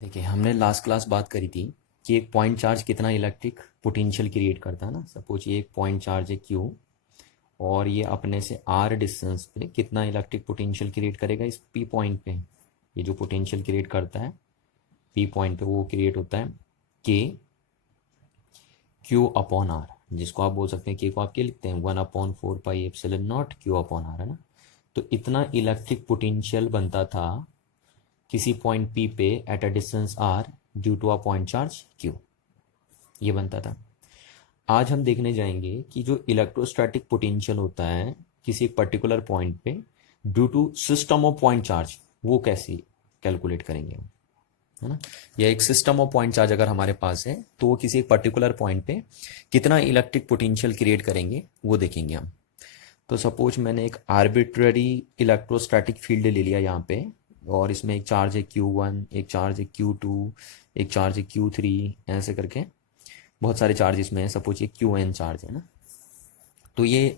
देखिए, हमने last class बात करी थी कि एक पॉइंट चार्ज कितना इलेक्ट्रिक पोटेंशियल क्रिएट करता है ना। सपोज ये एक पॉइंट चार्ज है क्यू और ये अपने से आर डिस्टेंस पे कितना इलेक्ट्रिक पोटेंशियल क्रिएट करेगा इस पी पॉइंट पे। ये जो पोटेंशियल क्रिएट करता है पी पॉइंट पे वो क्रिएट होता है के क्यू अपॉन आर, जिसको आप बोल सकते हैं के को आप क्या लिखते हैं 1/4 pi epsilon naught q upon r, है ना। तो इतना इलेक्ट्रिक पोटेंशियल बनता था किसी पॉइंट पी पे at a distance r due to a point charge q, ये बनता था। आज हम देखने जाएंगे कि जो इलेक्ट्रोस्टैटिक पोटेंशियल होता है किसी एक पर्टिकुलर पॉइंट पे due to system of point charge, वो कैसे कैलकुलेट करेंगे हम, है ना। या एक सिस्टम ऑफ पॉइंट चार्ज अगर हमारे पास है तो वो किसी एक पर्टिकुलर पॉइंट पे कितना इलेक्ट्रिक पोटेंशियल क्रिएट करेंगे वो देखेंगे हम। तो सपोज मैंने एक आर्बिट्ररी इलेक्ट्रोस्टैटिक फील्ड ले लिया यहाँ पे, और इसमें एक चार्ज है Q1, एक चार्ज है Q2, एक चार्ज है Q3, ऐसे करके बहुत सारे चार्ज इसमें है। सपोज ये QN चार्ज है ना। तो ये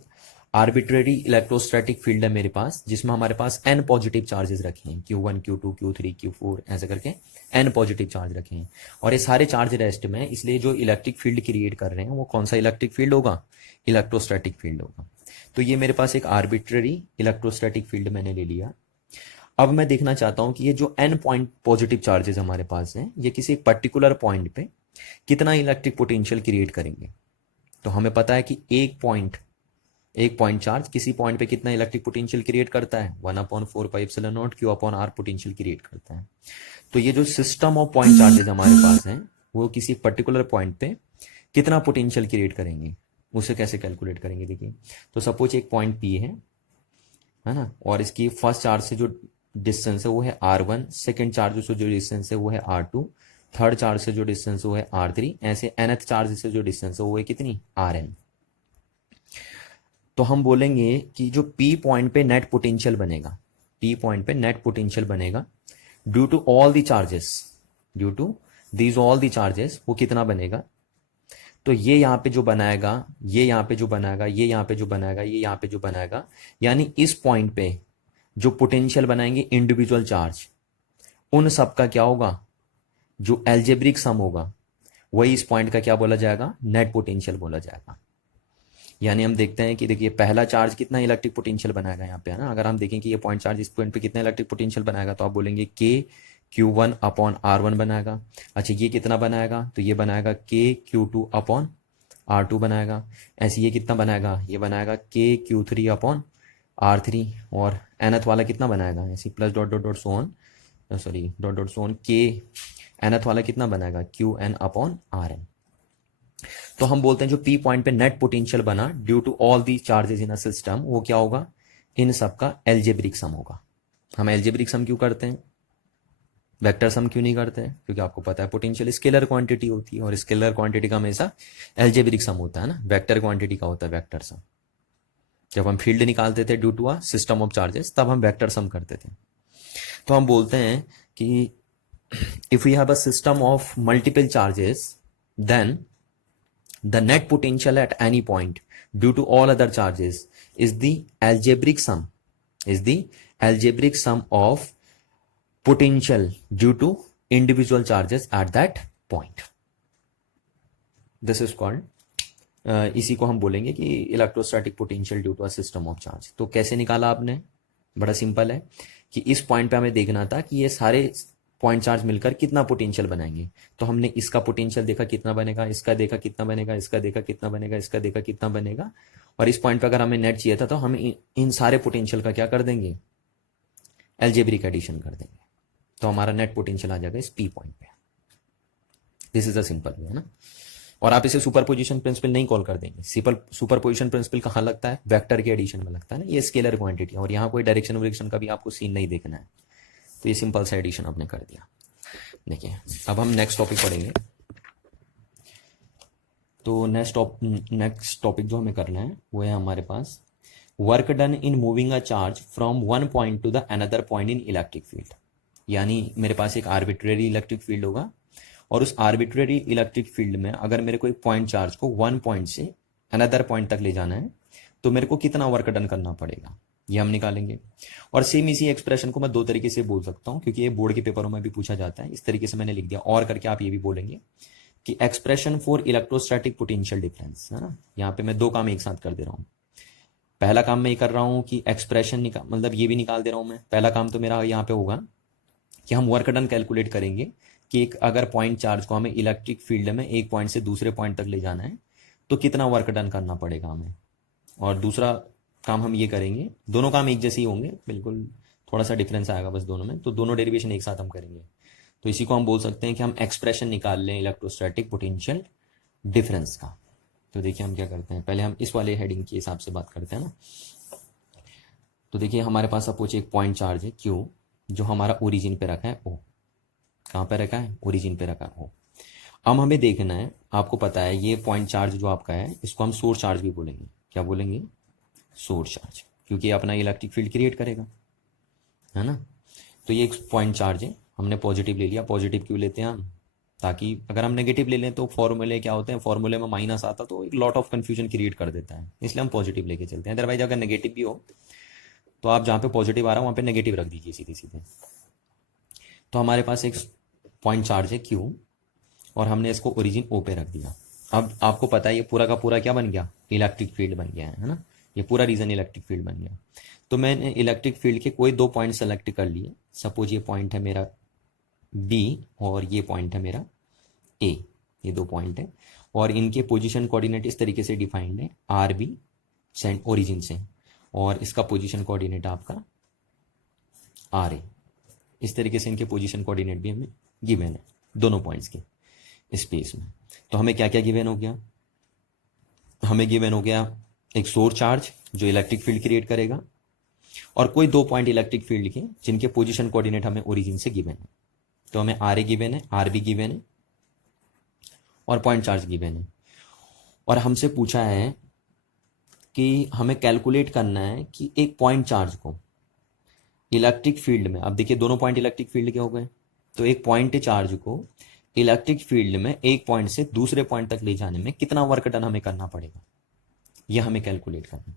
आर्बिट्ररी इलेक्ट्रोस्टैटिक फील्ड है मेरे पास, जिसमें हमारे पास n पॉजिटिव चार्जेस रखे हैं, Q1, Q2, Q3, Q4 ऐसे करके n पॉजिटिव चार्ज रखे हैं। और ये सारे चार्ज रेस्ट में, इसलिए जो इलेक्ट्रिक फील्ड क्रिएट कर रहे हैं वो कौन सा इलेक्ट्रिक फील्ड होगा, इलेक्ट्रोस्टैटिक फील्ड होगा। तो ये मेरे पास एक आर्बिट्ररी इलेक्ट्रोस्टैटिक फील्ड मैंने ले लिया। अब मैं देखना चाहता हूं कि ये जो n पॉइंट पॉजिटिव चार्जेस हमारे पास हैं ये किसी एक पर्टिकुलर पॉइंट पे कितना इलेक्ट्रिक पोटेंशियल क्रिएट करेंगे। तो हमें पता है कि एक पॉइंट चार्ज किसी पॉइंट पे कितना इलेक्ट्रिक पोटेंशियल क्रिएट करता है 1/4 pi epsilon naught q upon r potential create करता है। तो ये जो सिस्टम ऑफ पॉइंट चार्जेस हमारे पास हैं वो किसी पर्टिकुलर पॉइंट पे कितना पोटेंशियल क्रिएट करेंगे, उसे कैसे कैलकुलेट करेंगे। देखिए, तो सपोज एक पॉइंट पी है ना, और इसकी फर्स्ट चार्ज से जो डिस्टेंस है वो है R1, सेकेंड चार्ज से जो डिस्टेंस है वो है R2, थर्ड चार्ज से जो डिस्टेंस है वो है R3, ऐसे nth चार्ज से जो डिस्टेंस है वो है कितनी Rn। तो हम बोलेंगे कि जो P पॉइंट पे नेट पोटेंशियल बनेगा, P पॉइंट पे नेट पोटेंशियल बनेगा due to all the charges, due to these all the charges, वो कितना बनेगा। तो ये यहाँ पे जो बनाएगा, ये यहाँ पे जो बनाएगा, ये यहाँ पे जो बनाएगा, ये यहाँ पे जो बनाएगा, यानी इस पॉइंट पे जो पोटेंशियल बनाएंगे इंडिविजुअल चार्ज, उन सब का क्या होगा, जो एल्जेब्रिक सम होगा वही इस पॉइंट का क्या बोला जाएगा, नेट पोटेंशियल बोला जाएगा। यानी हम देखते हैं कि देखिए पहला चार्ज कितना इलेक्ट्रिक पोटेंशियल बनाएगा यहाँ पे, है ना। अगर हम देखें कि ये पॉइंट चार्ज इस पॉइंट पे कितना इलेक्ट्रिक पोटेंशियल बनाएगा तो आप बोलेंगे के Q1 अपॉन R1 बनाएगा। अच्छा, ये कितना बनाएगा, तो ये बनाएगा के Q2 अपॉन R2 बनाएगा। ऐसे ये कितना बनाएगा, ये बनाएगा के Q3 अपॉन R3, और nth वाला कितना बनाएगा, ऐसे plus dot dot dot so on, sorry dot dot so on, के nth वाला कितना बनाएगा QN अपॉन Rn। तो हम बोलते हैं जो P पॉइंट पे नेट पोटेंशियल बना due to all the charges in a system, वो क्या होगा, इन सब का एल्जेब्रिक सम होगा। हम एल्जेब्रिक सम क्यों करते हैं, वेक्टर सम क्यों नहीं करते हैं, क्योंकि आपको पता है पोटेंशियल स्केलर क्वांटिटी होती है और स्केलर क्वांटिटी का हमेशा एल्जेब्रिक सम होता है ना, वेक्टर क्वांटिटी का होता है वेक्टर सम। जब हम फील्ड निकालते थे due to a system of charges तब हम वेक्टर सम करते थे। तो हम बोलते हैं कि if we have a system of multiple charges then the net potential at any point due to all other charges is the algebraic sum of potential due to individual charges at that point. This is called इसी को हम बोलेंगे कि electrostatic potential due to a system of charge. तो कैसे निकाला आपने, बड़ा सिंपल है कि इस पॉइंट पे हमें देखना था कि ये सारे पॉइंट चार्ज मिलकर कितना पोटेंशियल बनाएंगे। तो हमने इसका पोटेंशियल देखा कितना बनेगा, इसका देखा कितना बनेगा, इसका देखा कितना बनेगा, इसका देखा कितना बनेगा, और इस पॉइंट पे अगर हमें नेट चाहिए था तो हम इन सारे पोटेंशियल का क्या कर देंगे, एल्जेब्रिक एडिशन कर देंगे। तो हमारा नेट पोटेंशियल आ जाएगा इस पी पॉइंट पे। This is a simple way, है ना। और आप इसे सुपरपोजिशन प्रिंसिपल नहीं कॉल कर देंगे। सुपरपोजिशन प्रिंसिपल कहाँ लगता है, वेक्टर के एडिशन में लगता है ना। ये स्केलर क्वांटिटी और यहाँ कोई डायरेक्शन वायरेक्शन का भी आपको सीन नहीं देखना है, तो ये सिंपल सा एडिशन आपने कर दिया। देखिए, अब हम नेक्स्ट टॉपिक पढ़ेंगे। तो नेक्स्ट टॉपिक जो हमें करना है वो है हमारे पास work done in moving a charge from one point to the another point in electric field. यानी मेरे पास एक आर्बिट्रेरी इलेक्ट्रिक फील्ड होगा और उस आर्बिट्रेरी इलेक्ट्रिक फील्ड में अगर मेरे को एक पॉइंट चार्ज को वन पॉइंट से अनदर पॉइंट तक ले जाना है तो मेरे को कितना वर्क डन करना पड़ेगा। ये हम निकालेंगे। और सेम इसी एक्सप्रेशन को मैं दो तरीके से बोल सकता हूँ, क्योंकि ये बोर्ड के पेपरों में भी पूछा जाता है। इस तरीके से मैंने लिख दिया, और करके आप ये भी बोलेंगे कि expression for electrostatic potential difference, है ना। यहाँ पे मैं दो काम एक साथ कर दे रहा हूँ। पहला काम मैं ये कर रहा हूँ कि एक्सप्रेशन निकाल, मतलब ये भी निकाल दे रहा हूँ मैं। पहला काम तो मेरा यहाँ पे होगा कि हम वर्क डन कैलकुलेट करेंगे कि एक अगर पॉइंट चार्ज को हमें इलेक्ट्रिक फील्ड में एक पॉइंट से दूसरे पॉइंट तक ले जाना है तो कितना वर्क डन करना पड़ेगा हमें। और दूसरा काम हम ये करेंगे, दोनों काम एक जैसे ही होंगे बिल्कुल, थोड़ा सा डिफरेंस आएगा बस दोनों में, तो दोनों डेरिवेशन एक साथ हम करेंगे। तो इसी को हम बोल सकते हैं कि हम एक्सप्रेशन निकाल लें इलेक्ट्रोस्टैटिक पोटेंशियल डिफरेंस का। तो देखिए हम क्या करते हैं, पहले हम इस वाले हेडिंग के हिसाब से बात करते हैं ना। तो देखिए हमारे पास सपोज एक पॉइंट चार्ज है क्यू, जो हमारा ओरिजिन पे रखा है ओ। कहाँ पे रखा है? ओरिजिन पे रखा है ओ। अब हमें देखना है, आपको पता है ये पॉइंट चार्ज जो आपका है इसको हम सोर्स चार्ज भी बोलेंगे। क्या बोलेंगे? सोर्स चार्ज, क्योंकि ये अपना इलेक्ट्रिक फील्ड क्रिएट करेगा, है ना। तो ये एक पॉइंट चार्ज है, हमने पॉजिटिव ले लिया। पॉजिटिव क्यों लेते हैं हम? ताकि अगर हम नेगेटिव ले लें तो फॉर्मूले क्या होते हैं, फॉर्मूले में माइनस आता तो एक लॉट ऑफ कंफ्यूजन क्रिएट कर देता है, इसलिए हम पॉजिटिव लेके चलते हैं। अदरवाइज अगर नेगेटिव भी हो तो आप जहाँ पे पॉजिटिव आ रहा है वहाँ पे नेगेटिव रख दीजिए सीधे सीधे। तो हमारे पास एक पॉइंट चार्ज है क्यू और हमने इसको ओरिजिन ओ पे रख दिया। अब आपको पता है ये पूरा का पूरा क्या बन गया? इलेक्ट्रिक फील्ड बन गया है ना। ये पूरा रीजन इलेक्ट्रिक फील्ड बन गया। तो मैंने इलेक्ट्रिक फील्ड के कोई दो पॉइंट सेलेक्ट कर लिए। सपोज ये पॉइंट है मेरा बी और ये पॉइंट है मेरा ए, ये दो पॉइंट है और इनके पोजीशन कोऑर्डिनेट इस तरीके से डिफाइंड है, आर बी सेंड ओरिजिन से, और इसका पोजीशन कोऑर्डिनेट आपका आर ए। इस तरीके से इनके पोजीशन कोऑर्डिनेट भी हमें गिवन है दोनों पॉइंट्स के स्पेस में। तो हमें क्या क्या गिवन हो गया? हमें गिवन हो गया एक सोर्स चार्ज जो इलेक्ट्रिक फील्ड क्रिएट करेगा, और कोई दो पॉइंट इलेक्ट्रिक फील्ड के जिनके पोजीशन कोऑर्डिनेट हमें ओरिजिन से गिवन है। तो हमें आर ए गिवन है, आर बी गिवन है और पॉइंट चार्ज गिवन है। और हमसे पूछा है कि हमें कैलकुलेट करना है कि एक पॉइंट चार्ज को इलेक्ट्रिक फील्ड में, अब देखिए दोनों पॉइंट इलेक्ट्रिक फील्ड के हो गए, तो एक पॉइंट चार्ज को इलेक्ट्रिक फील्ड में एक पॉइंट से दूसरे पॉइंट तक ले जाने में कितना वर्क डन हमें करना पड़ेगा, यह हमें कैलकुलेट करना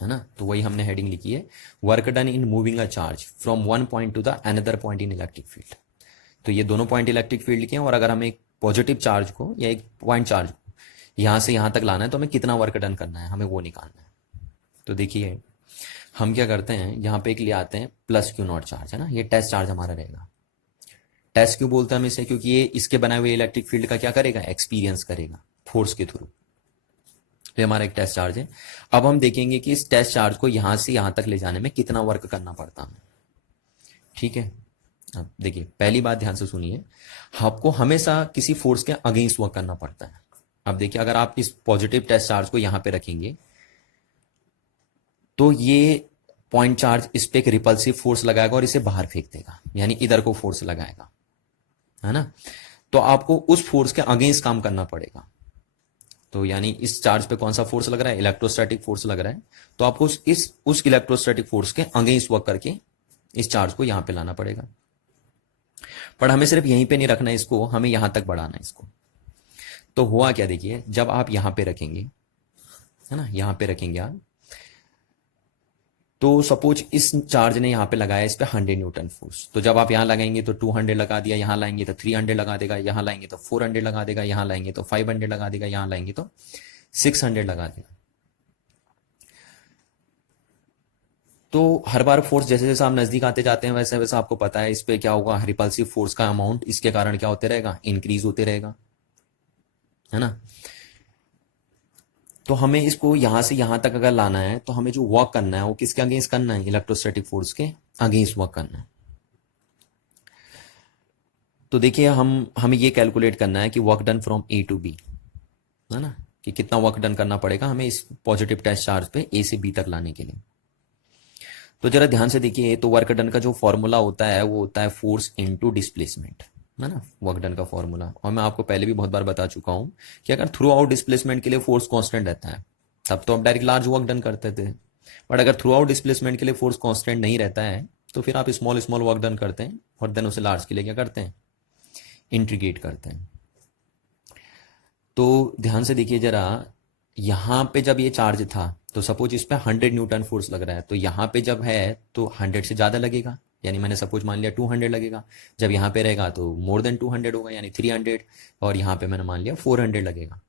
है ना। तो वही हमने हेडिंग लिखी है, work done in moving a charge from one point to the another point in electric field. तो ये दोनों पॉइंट इलेक्ट्रिक फील्ड के हैं, और अगर हमें एक पॉजिटिव चार्ज को या एक पॉइंट चार्ज को यहां से यहां तक लाना है तो हमें कितना वर्क डन करना है, हमें वो निकालना है। तो देखिए हम क्या करते हैं, यहां पे एक ले आते हैं प्लस क्यू नॉट चार्ज, है ना। ये टेस्ट चार्ज हमारा रहेगा। टेस्ट क्यों बोलते हैं हम इसे? क्योंकि ये इसके बनाए हुए इलेक्ट्रिक फील्ड का क्या करेगा? एक्सपीरियंस करेगा फोर्स के थ्रू। तो हमारा एक टेस्ट चार्ज है। अब हम देखेंगे कि इस टेस्ट चार्ज को यहां से यहां तक ले जाने में कितना वर्क करना पड़ता है। ठीक है, अब देखिए पहली बात ध्यान से सुनिए, आपको हमेशा किसी फोर्स के अगेंस्ट वर्क करना पड़ता है। अब देखिए अगर आप इस पॉजिटिव टेस्ट चार्ज को यहां पे रखेंगे तो ये पॉइंट चार्ज इस पे एक रिपल्सिव फोर्स लगाएगा और इसे बाहर फेंक देगा, यानी इधर को फोर्स लगाएगा, है ना। तो आपको उस फोर्स के अगेंस्ट काम करना पड़ेगा। तो यानी इस चार्ज पे कौन सा फोर्स लग रहा है? इलेक्ट्रोस्टैटिक फोर्स लग रहा है। तो आपको उस इलेक्ट्रोस्टैटिक फोर्स के अगेंस्ट वर्क करके इस चार्ज को यहां पे लाना पड़ेगा। पर हमें सिर्फ यहीं पे नहीं रखना है इसको, हमें यहां तक बढ़ाना है इसको। तो हुआ क्या, देखिए जब आप यहां पे रखेंगे, है ना, यहां पे रखेंगे आप, तो सपोज इस चार्ज ने यहां पे लगाया इस पे 100 न्यूटन फोर्स। तो जब आप यहां लगाएंगे तो 200 लगा दिया, यहां लाएंगे तो 300 लगा देगा, यहां लाएंगे तो 400 लगा देगा, यहां लाएंगे तो 500 लगा देगा, यहां लाएंगे तो 600 लगा देगा। तो हर बार फोर्स जैसे जैसे आप नजदीक आते जाते हैं वैसे वैसे आपको पता है इस पे क्या होगा, रिपल्सिव फोर्स का अमाउंट इसके कारण क्या होते रहेगा? इंक्रीज होते रहेगा, है ना। तो हमें इसको यहां से यहां तक अगर लाना है तो हमें जो वर्क करना है वो किसके अगेंस्ट करना है? इलेक्ट्रोस्टैटिक फोर्स के अगेंस्ट वर्क करना है। तो देखिए हमें ये कैलकुलेट करना है कि work done from A to B, है ना, कि कितना वर्क डन करना पड़ेगा हमें इस पॉजिटिव टेस्ट चार्ज पे ए से बी तक लाने के लिए। तो जरा ध्यान से देखिए, तो वर्क डन का जो फॉर्मूला होता है वो होता है फोर्स इनटू डिस्प्लेसमेंट, है ना, वर्क डन का फॉर्मूला। और मैं आपको पहले भी बहुत बार बता चुका हूं कि अगर थ्रू आउट डिस्प्लेसमेंट के लिए फोर्स कांस्टेंट रहता है तब तो आप डायरेक्ट लार्ज वर्क डन करते थे, बट अगर थ्रू आउट डिस्प्लेसमेंट के लिए फोर्स कांस्टेंट नहीं रहता है तो फिर आप स्मॉल स्मॉल वर्क डन करते हैं और देन उसे लार्ज के लिए क्या करते हैं? इंटीग्रेट करते हैं। तो ध्यान से देखिए जरा, यहां पे जब ये चार्ज था तो सपोज इस पे 100 न्यूटन फोर्स लग रहा है, तो यहाँ पे जब है तो 100 से ज़्यादा लगेगा, यानी मैंने सपोज मान लिया 200 लगेगा। जब यहाँ पे रहेगा तो मोर देन 200 होगा, यानी 300। और यहाँ पे मैंने मान लिया 400 लगेगा।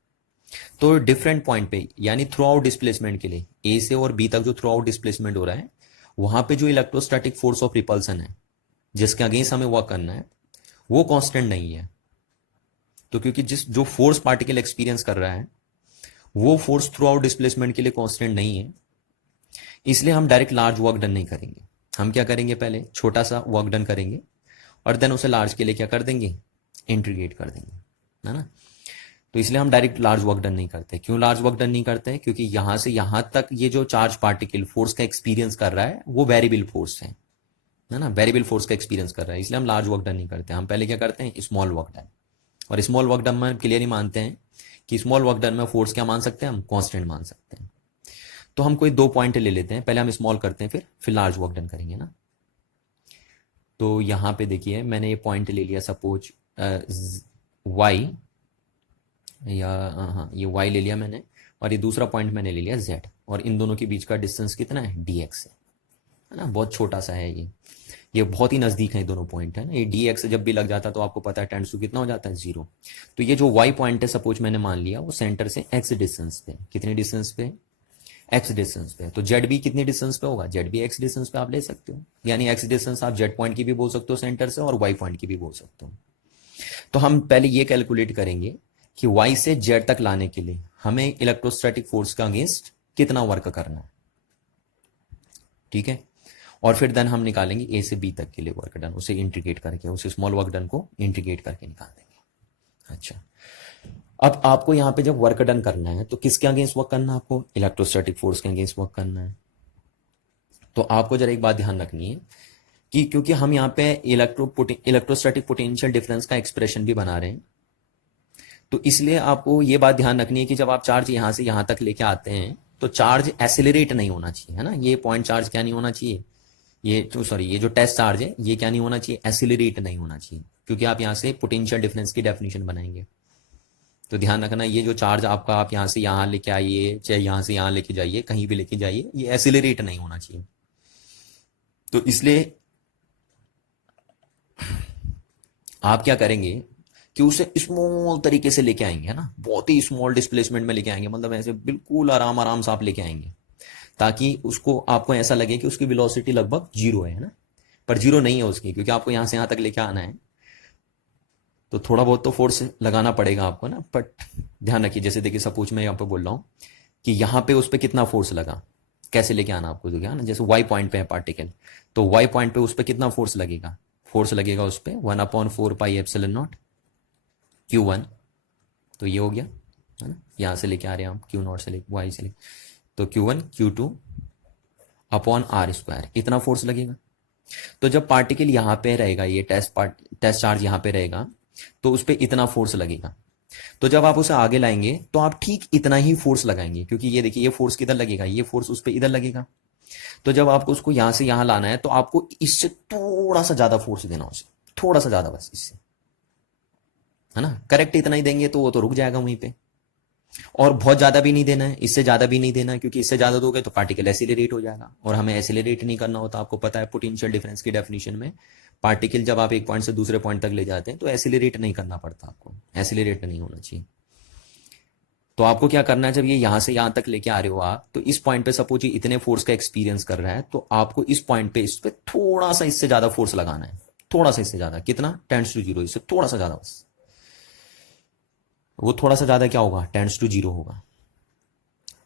तो डिफरेंट पॉइंट पे, यानी थ्रू आउट डिस्प्लेसमेंट के लिए ए से और बी तक जो थ्रू आउट डिस्प्लेसमेंट हो रहा है, वहां पे जो इलेक्ट्रोस्टैटिक फोर्स ऑफ रिपल्सन है जिसके अगेंस्ट हमें वर्क करना है, वो कांस्टेंट नहीं है। तो क्योंकि जिस जो फोर्स पार्टिकल एक्सपीरियंस कर रहा है वो फोर्स थ्रू आउट डिस्प्लेसमेंट के लिए कांस्टेंट नहीं है, इसलिए हम डायरेक्ट लार्ज वर्क डन नहीं करेंगे। हम क्या करेंगे, पहले छोटा सा वर्क डन करेंगे और देन उसे लार्ज के लिए क्या कर देंगे, इंटीग्रेट कर देंगे, है ना। तो इसलिए हम डायरेक्ट लार्ज वर्क डन नहीं करते। क्यों लार्ज वर्क डन नहीं करते? क्योंकि यहां से यहां तक ये जो चार्ज पार्टिकल फोर्स का एक्सपीरियंस कर रहा है वो वेरिएबल फोर्स है ना, वेरिएबल फोर्स का एक्सपीरियंस कर रहा है, इसलिए हम लार्ज वर्क डन नहीं करते। हम पहले क्या करते हैं, स्मॉल वर्क डन। और स्मॉल वर्क डन में क्लियर ही मानते हैं कि स्मॉल वर्क डन में फोर्स क्या मान सकते हैं, हम कांस्टेंट मान सकते हैं। तो हम कोई 2 पॉइंट ले लेते हैं, पहले हम स्मॉल करते हैं, फिर लार्ज वर्क डन करेंगे ना। तो यहां पे देखिए मैंने ये पॉइंट ले लिया, सपोज वाई, या हाँ ये y ले लिया मैंने, और ये दूसरा पॉइंट मैंने ले लिया z, और इन दोनों के बीच का डिस्टेंस कितना है, dx है ना, बहुत छोटा सा है ये बहुत ही नजदीक है, दोनों पॉइंट है ना। ये dx जब भी लग जाता है तो आपको पता है टेंड्स टू कितना हो जाता है, 0। तो ये जो y पॉइंट है सपोज मैंने मान लिया वो सेंटर से x डिस्टेंस पे, कितने डिस्टेंस पे, x डिस्टेंस पे। तो z भी कितने डिस्टेंस पे होगा, z भी x डिस्टेंस पे आप ले सकते हो, यानी x डिस्टेंस आप z पॉइंट की भी बोल सकते हो सेंटर से, और y पॉइंट की भी बोल सकते हो। तो हम पहले ये कैलकुलेट करेंगे कि y से z तक लाने के लिए हमें इलेक्ट्रोस्टैटिक फोर्स का अगेंस्ट कितना वर्क करना है, ठीक है। और फिर देन हम निकालेंगे a से b तक के लिए वर्क डन, उसे इंटीग्रेट करके, उस स्मॉल वर्क डन को इंटीग्रेट करके निकाल देंगे। अच्छा, अब आपको यहां पे जब वर्क डन करना है तो किसके अगेंस्ट वर्क करना है, आपको इलेक्ट्रोस्टैटिक फोर्स के अगेंस्ट वर्क करना है। तो आपको जरा एक बात ध्यान रखनी है कि क्योंकि हम यहाँ पे इलेक्ट्रोस्टैटिक पोटेंशियल डिफरेंस का एक्सप्रेशन भी बना रहे हैं, तो इसलिए आपको ये बात ध्यान रखनी है कि जब आप चार्ज यहां से यहां तक लेके आते हैं तो चार्ज एसिलरेट नहीं होना चाहिए, है ना। ये पॉइंट चार्ज क्या नहीं होना चाहिए, ये जो टेस्ट चार्ज है ये क्या नहीं होना चाहिए, एसिलरेट नहीं होना चाहिए, क्योंकि आप यहां से पोटेंशियल डिफरेंस की डेफिनेशन बनाएंगे। तो ध्यान रखना, ये जो चार्ज आपका आप यहां से यहां लेके आइए, चाहे यहां से यहां लेके जाइए, कहीं भी लेके जाइए, ये एसिलरेट नहीं होना चाहिए। तो इसलिए आप क्या करेंगे कि उसे स्मॉल तरीके से लेके आएंगे, है ना, बहुत ही स्मॉल डिस्प्लेसमेंट में लेके आएंगे, मतलब ऐसे बिल्कुल आराम आराम से आप लेके आएंगे, ताकि उसको आपको ऐसा लगे कि उसकी वेलोसिटी लगभग 0 है ना, पर 0 नहीं है उसकी, क्योंकि आपको यहां से यहां तक लेके आना है, तो थोड़ा बहुत तो फोर्स लगाना पड़ेगा आपको ना। बट ध्यान रखिए, जैसे देखिए सपोज मैं यहाँ पे बोल रहा हूँ कि यहाँ पे उस पर कितना फोर्स लगा, कैसे लेके आना आपको, जो ना जैसे वाई पॉइंट पे है पार्टिकल, तो वाई पॉइंट पे उस पर कितना फोर्स लगेगा, फोर्स लगेगा उस पर 1/4πε0 Q1। तो ये हो गया, है ना, यहां से लेके आ रहे हैं हम Q0 से लेके वाई से लेके, तो Q1 Q2/r², इतना फोर्स लगेगा। तो जब पार्टिकल यहां पे रहेगा, ये टेस्ट चार्ज यहां पे रहेगा, तो उस पर इतना फोर्स लगेगा। तो जब आप उसे आगे लाएंगे तो आप ठीक इतना ही फोर्स लगाएंगे, क्योंकि ये देखिए ये फोर्स किधर लगेगा, ये फोर्स उस पर इधर लगेगा। तो जब आपको उसको यहां से यहां लाना है तो आपको इससे थोड़ा सा ज्यादा फोर्स देना, उसे थोड़ा सा ज्यादा, बस इससे, है ना। करेक्ट इतना ही देंगे तो वो तो रुक जाएगा वहीं पे, और बहुत ज्यादा भी नहीं देना है, इससे ज्यादा भी नहीं देना है, क्योंकि इससे ज्यादा दोगे तो पार्टिकल एसिलरेट हो जाएगा, और हमें एसिलरेट नहीं करना होता। आपको पता है पोटेंशियल डिफरेंस की डेफिनेशन में पार्टिकल जब आप एक पॉइंट से दूसरे पॉइंट तक ले जाते हैं तो एसिलरेट नहीं करना पड़ता, आपको एसिलरेट नहीं होना चाहिए। तो आपको क्या करना है, जब ये यहां से यहां तक लेके आ रहे हो आप, तो इस पॉइंट पे सपोज ये इतने फोर्स का एक्सपीरियंस कर रहा है, तो आपको इस पॉइंट पे इस पे थोड़ा सा इससे ज्यादा फोर्स लगाना है, थोड़ा सा इससे ज्यादा, कितना, टेंड्स टू 0, इससे थोड़ा सा ज्यादा, बस वो थोड़ा सा ज्यादा क्या होगा, टेंड्स टू 0 होगा।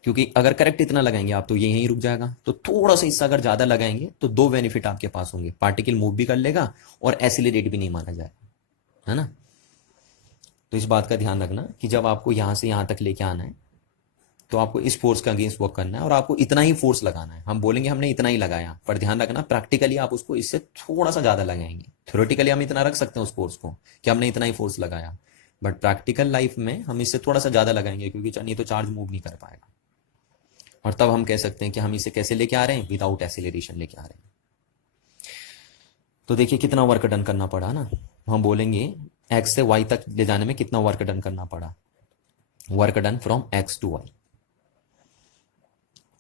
क्योंकि अगर करेक्ट इतना लगाएंगे आप तो ये यहीं रुक जाएगा, तो थोड़ा सा इससे अगर ज्यादा लगाएंगे तो 2 बेनिफिट आपके पास होंगे, पार्टिकल मूव भी कर लेगा और एसिलरेट भी नहीं माना जाएगा, है ना। तो इस बात का ध्यान रखना कि जब आपको यहां से यहां तक लेके आना है तो आपको इस फोर्स का अगेंस्ट वर्क करना है, और आपको इतना ही फोर्स लगाना है। हम बोलेंगे हमने इतना ही लगाया, पर ध्यान रखना प्रैक्टिकली आप उसको इससे थोड़ा सा ज्यादा लगाएंगे। थ्योरेटिकली हम इतना रख सकते हैं उस फोर्स को कि हमने इतना ही फोर्स लगाया, बट प्रैक्टिकल लाइफ में हम इससे थोड़ा सा ज्यादा लगाएंगे, क्योंकि नहीं तो चार्ज मूव नहीं कर पाएगा। और तब हम कह सकते हैं कि हम इसे कैसे लेके आ रहे हैं, विदाउट एसिलरेशन लेके आ रहे हैं। तो देखिए कितना वर्क डन करना पड़ा ना, हम बोलेंगे एक्स से वाई तक ले जाने में कितना वर्क डन करना पड़ा, work done from x to y.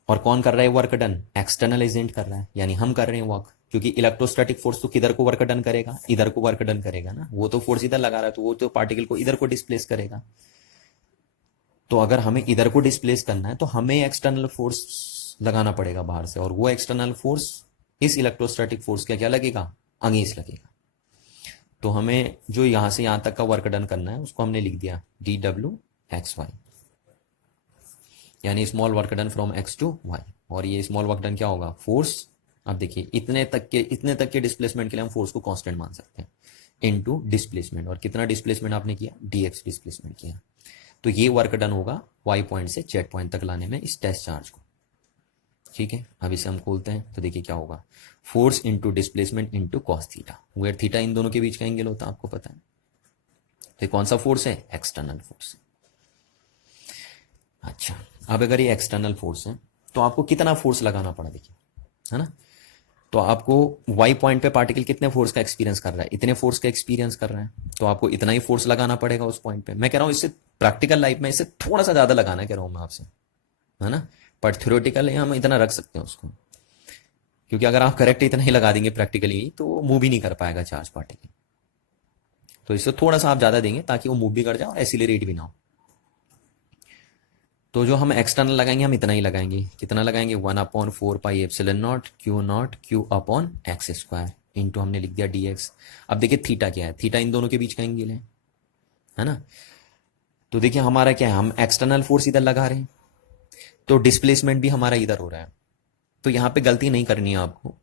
और कौन कर रहा है वर्क डन? एक्सटर्नल एजेंट कर रहा है, यानी हम कर रहे हैं वर्क, क्योंकि इलेक्ट्रोस्टैटिक फोर्स तो किधर को वर्क डन करेगा? इधर को वर्क डन करेगा ना, वो तो फोर्स इधर लगा रहा है तो वो तो पार्टिकल को इधर को डिस्प्लेस करेगा। तो अगर हमें इधर को डिस्प्लेस करना है तो हमें एक्सटर्नल फोर्स लगाना पड़ेगा बाहर से, और वो एक्सटर्नल फोर्स इस इलेक्ट्रोस्टैटिक फोर्स का क्या लगेगा? अगेंस्ट लगेगा। तो हमें जो यहां से यहां तक का वर्क डन करना है उसको हमने लिख दिया dw(xy), यानी small work done from x to y। और ये स्मॉल वर्क डन क्या होगा? फोर्स। अब देखिए इतने तक के डिस्प्लेसमेंट के लिए हम फोर्स को कांस्टेंट मान सकते हैं, इनटू डिस्प्लेसमेंट। और कितना डिस्प्लेसमेंट आपने किया? dx डिस्प्लेसमेंट किया। तो ये वर्क डन होगा y पॉइंट से z पॉइंट तक लाने में इस टेस्ट चार्ज को। ठीक है, अब इसे हम खोलते हैं तो देखिए क्या होगा, force into displacement into cos theta, where theta इन दोनों के बीच का एंगल होता है, आपको पता है। तो कौन सा फोर्स है? External force. अच्छा, अब अगर ये एक्सटर्नल फोर्स है तो आपको कितना फोर्स लगाना पड़ा, देखिए, है ना। तो आपको y पॉइंट पे पार्टिकल कितने फोर्स का एक्सपीरियंस कर रहा है? इतने फोर्स का एक्सपीरियंस कर रहा है, तो आपको इतना ही फोर्स लगाना पड़ेगा उस पॉइंट पे। मैं कह रहा हूं इससे प्रैक्टिकल लाइफ में इससे थोड़ा सा ज्यादा लगाना कह रहा हूं मैं आपसे, है ना। बट थ्योरेटिकल हम इतना रख सकते हैं उसको, क्योंकि अगर आप करेक्ट इतना ही लगा देंगे प्रैक्टिकली तो वो मूव भी नहीं कर पाएगा चार्ज पार्टिकल। तो इससे थोड़ा सा आप ज्यादा देंगे ताकि वो मूव भी कर जाए और एक्सीलरेट भी ना हो। तो जो हम एक्सटर्नल लगाएंगे हम इतना ही लगाएंगे, कितना लगाएंगे? 1/4πε0 Q upon x square into हमने लिख दिया dx। अब देखिए थीटा क्या है? थीटा इन दोनों के बीच का एंगल है ना। तो देखिए हमारा क्या है, हम एक्सटर्नल फोर्स इधर लगा रहे हैं तो डिस्प्लेसमेंट भी हमारा इधर हो रहा है। तो यहां पे गलती नहीं करनी है आपको,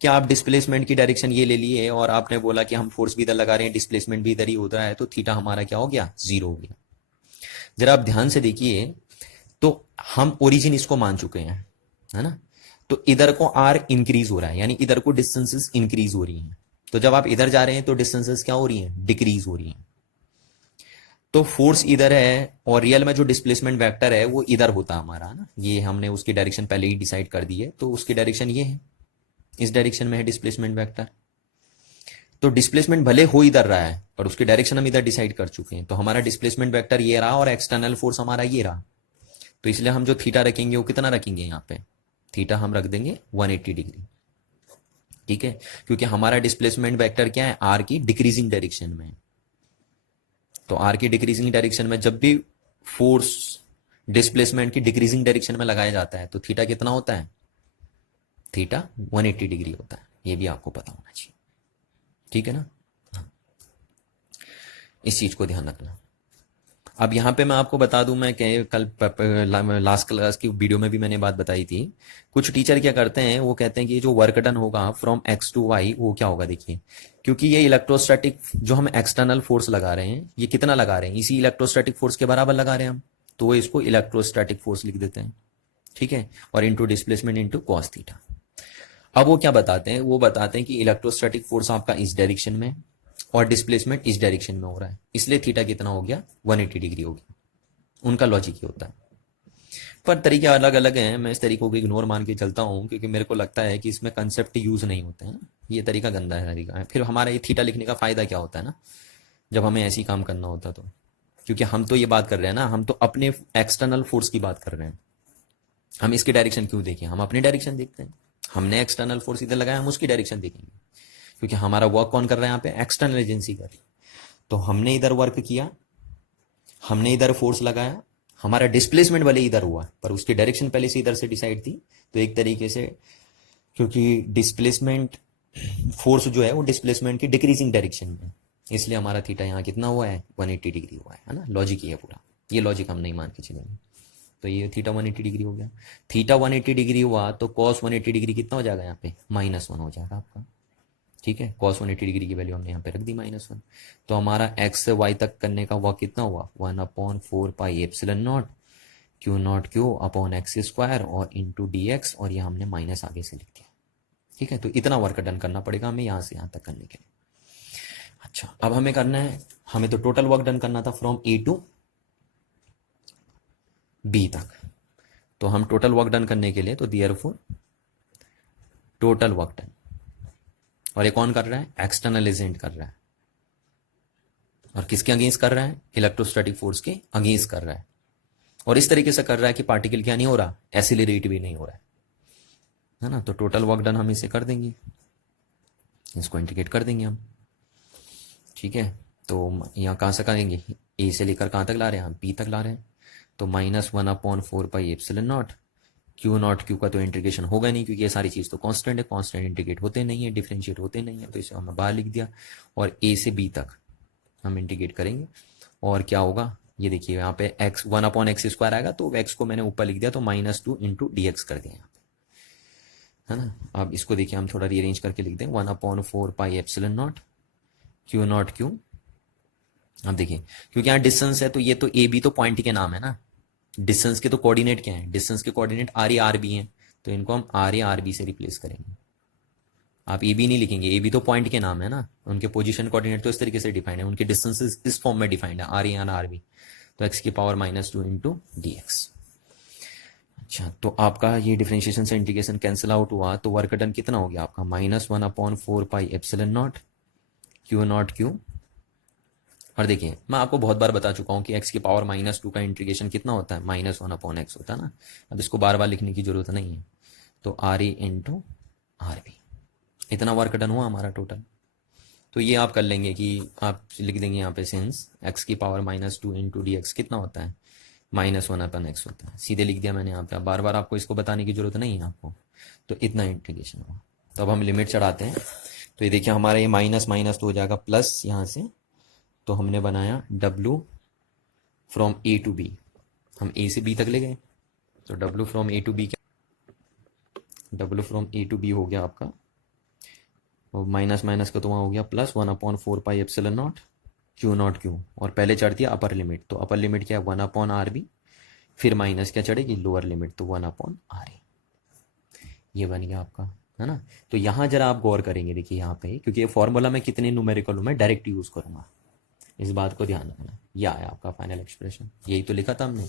क्या आप डिस्प्लेसमेंट की डायरेक्शन ये ले लिए और आपने बोला कि हम फोर्स भी इधर लगा रहे हैं, डिस्प्लेसमेंट भी इधर ही होता है, तो थीटा हमारा क्या हो गया? 0 हो गया। जरा आप ध्यान से देखिए, तो हम ओरिजिन इसको मान चुके हैं, है ना। तो इधर को आर इंक्रीज हो रहा है, यानी इधर को डिस्टेंसेस इंक्रीज हो रही हैं। तो जब आप इधर जा रहे हैं तो डिस्टेंसेस क्या हो रही हैं? डिक्रीज हो रही हैं। तो फोर्स इधर है और रियल में जो डिस्प्लेसमेंट वेक्टर है वो इधर होता है हमारा, ना। ये हमने उसकी डायरेक्शन पहले ही डिसाइड कर दी है, तो उसकी डायरेक्शन ये है, इस डायरेक्शन में है डिस्प्लेसमेंट वेक्टर। तो डिस्प्लेसमेंट भले हो इधर रहा है पर उसकी डायरेक्शन हम इधर डिसाइड कर चुके हैं, तो हमारा डिस्प्लेसमेंट वेक्टर ये रहा और एक्सटर्नल फोर्स हमारा ये रहा। तो इसलिए हम जो थीटा रखेंगे वो कितना रखेंगे? यहाँ पे थीटा हम रख देंगे 180 डिग्री। ठीक है, क्योंकि हमारा डिस्प्लेसमेंट वेक्टर क्या है? आर की डिक्रीजिंग डायरेक्शन में। तो आर की डिक्रीजिंग डायरेक्शन में जब भी फोर्स डिस्प्लेसमेंट की डिक्रीजिंग डायरेक्शन में लगाया जाता है तो थीटा कितना होता है? थीटा 180 डिग्री होता है, ये भी आपको पता होना चाहिए। ठीक है ना, इस चीज को ध्यान रखना। अब यहाँ पे मैं आपको बता दूं, मैं कल लास्ट क्लास की वीडियो में भी मैंने बात बताई थी। कुछ टीचर क्या करते हैं, वो कहते हैं कि जो वर्क डन होगा फ्रॉम एक्स टू वाई वो क्या होगा, देखिए, क्योंकि ये इलेक्ट्रोस्टैटिक जो हम एक्सटर्नल फोर्स लगा रहे हैं ये कितना लगा रहे हैं? इसी इलेक्ट्रोस्टैटिक फोर्स के बराबर लगा रहे हैं हम, तो वो इसको इलेक्ट्रोस्टैटिक फोर्स लिख देते हैं। ठीक है, और into displacement into cos theta. अब वो क्या बताते हैं? वो बताते हैं कि इलेक्ट्रोस्टैटिक फोर्स आपका इस डायरेक्शन में और डिस्प्लेसमेंट इस डायरेक्शन में हो रहा है, इसलिए थीटा कितना हो गया? 180 डिग्री हो गया। उनका लॉजिक ही होता है, पर तरीके अलग अलग हैं। मैं इस तरीकों को इग्नोर मान के चलता हूं क्योंकि मेरे को लगता है कि इसमें कंसेप्ट यूज नहीं होते हैं। ये तरीका गंदा है तरीका है। फिर हमारा ये थीटा लिखने का फायदा क्या होता है ना, जब हमें ऐसी काम करना होता तो। क्योंकि हम तो ये बात कर रहे हैं ना, हम तो अपने एक्सटर्नल फोर्स की बात कर रहे हैं। हम इसकी डायरेक्शन क्यों देखें? हम अपनी डायरेक्शन देखते हैं। हमने एक्सटर्नल फोर्स इधर लगाया, हम उसकी डायरेक्शन देखेंगे, क्योंकि हमारा वर्क कौन कर रहा है यहाँ पे? एक्सटर्नल एजेंसी कर रही है। तो हमने इधर वर्क किया, हमने इधर फोर्स लगाया, हमारा डिस्प्लेसमेंट भले इधर हुआ पर उसकी डायरेक्शन पहले से इधर से डिसाइड थी। तो एक तरीके से, क्योंकि डिस्प्लेसमेंट फोर्स जो है वो डिस्प्लेसमेंट की डिक्रीजिंग डायरेक्शन में, इसलिए हमारा थीटा यहाँ कितना हुआ है? 180 डिग्री हुआ है ना। लॉजिक ये है पूरा, ये लॉजिक हम नहीं मान के चलेंगे। तो ये थीटा 180 डिग्री हो गया। थीटा 180 डिग्री हुआ तो कॉस 180 डिग्री कितना हो जाएगा? यहाँ पे -1 हो जाएगा आपका। ठीक है, cos 180 डिग्री की वैल्यू हमने यहाँ पे रख दी -1। तो हमारा x से y तक करने का वॉक कितना हुआ? 1/4πε0 Q अपॉन एक्स स्क्वायर और इंटू dx, और ये हमने माइनस आगे से लिख दिया। ठीक है, तो इतना वर्क डन करना पड़ेगा हमें यहाँ से यहाँ तक करने के लिए। अच्छा, अब हमें करना है, हमें तो टोटल वर्क डन करना था फ्रॉम ए टू बी तक। तो हम टोटल वर्क डन करने के लिए, तो देयरफॉर टोटल वर्क डन, और ये कौन कर रहा है? एक्सटर्नल एजेंट कर रहा है। और किसके अगेंस्ट कर रहा है? इलेक्ट्रोस्टैटिक फोर्स के अगेंस्ट कर रहा है। और इस तरीके से कर रहा है कि पार्टिकल क्या नहीं हो रहा, एसिलरेट भी नहीं हो रहा है ना। तो टोटल वर्क डन हम इसे कर देंगे, इसको इंटीग्रेट कर देंगे हम, ठीक है। तो यहाँ कहाँ से करेंगे, ए से लेकर कहाँ तक ला रहे हैं हम, पी तक ला रहे हैं। तो -1/4πε0 क्यू नॉट, क्यू का तो इंटीग्रेशन होगा नहीं क्योंकि ये सारी चीज़ तो कांस्टेंट है, कांस्टेंट इंटीग्रेट होते नहीं है, डिफरेंशिएट होते नहीं है, तो इसे हमने बाहर लिख दिया। और ए से बी तक हम इंटीग्रेट करेंगे और क्या होगा, ये देखिए यहाँ पे x 1/x² आएगा, तो x को मैंने ऊपर लिख दिया, तो -2 × dx कर दिया, है ना। अब इसको देखिए हम थोड़ा रीअरेंज करके लिख दें, 1/4πε0 क्यू नॉट क्यू। अब देखिए क्योंकि यहाँ डिस्टेंस है तो ये तो ए बी तो पॉइंट के नाम है ना, डिस्टेंस के तो कोऑर्डिनेट क्या है, डिस्टेंस के coordinate r a r b हैं, तो इनको हम आर ए आर बी से रिप्लेस करेंगे। आप ए बी नहीं लिखेंगे, ए बी तो पॉइंट के नाम है ना, उनके पोजीशन कोऑर्डिनेट तो इस तरीके से डिफाइंड है, उनके डिस्टेंसेस इस फॉर्म में डिफाइंड है, आर ए आर बी। तो x की पावर -2 × dx। अच्छा, तो आपका ये डिफरेंशिएशन से इंटीग्रेशन कैंसिल आउट हुआ, तो वर्क डन कितना हो गया आपका, -1/4πε0 क्यू नॉट क्यू। और देखिए मैं आपको बहुत बार बता चुका हूँ कि x की पावर -2 का इंटीग्रेशन कितना होता है, -1/x होता है ना। अब इसको बार बार लिखने की जरूरत नहीं है, तो आर ए × आर बी, इतना वर्क डन हुआ हमारा टोटल। तो ये आप कर लेंगे कि आप लिख देंगे यहाँ पे सिंस x की पावर -2 × dx कितना होता है, -1/x होता है, सीधे लिख दिया मैंने यहाँ पे। अब बार बार आपको इसको बताने की जरूरत नहीं है आपको, तो इतना इंटीग्रेशन हुआ। तो अब हम लिमिट चढ़ाते हैं, तो ये देखिए हमारा ये माइनस माइनस तो हो जाएगा प्लस यहाँ से, तो हमने बनाया W from A to B, हम A से B तक ले गए, तो W from A to B क्या, W from A to B हो गया आपका, और माइनस माइनस का तो वहाँ हो गया प्लस 1/4πε0 क्यू नॉट क्यू, और पहले चढ़ दिया अपर लिमिट, तो अपर लिमिट क्या है 1/RB, फिर माइनस क्या चढ़ेगी लोअर लिमिट, तो 1/RA, ये बन गया आपका, है ना। तो यहाँ जरा आप गौर करेंगे, देखिए यहाँ पे क्योंकि ये फॉर्मूला में कितने न्यूमेरिकल हूँ मैं डायरेक्ट यूज करूंगा, इस बात को ध्यान रखना। यह आया आपका फाइनल एक्सप्रेशन, यही तो लिखा था हमने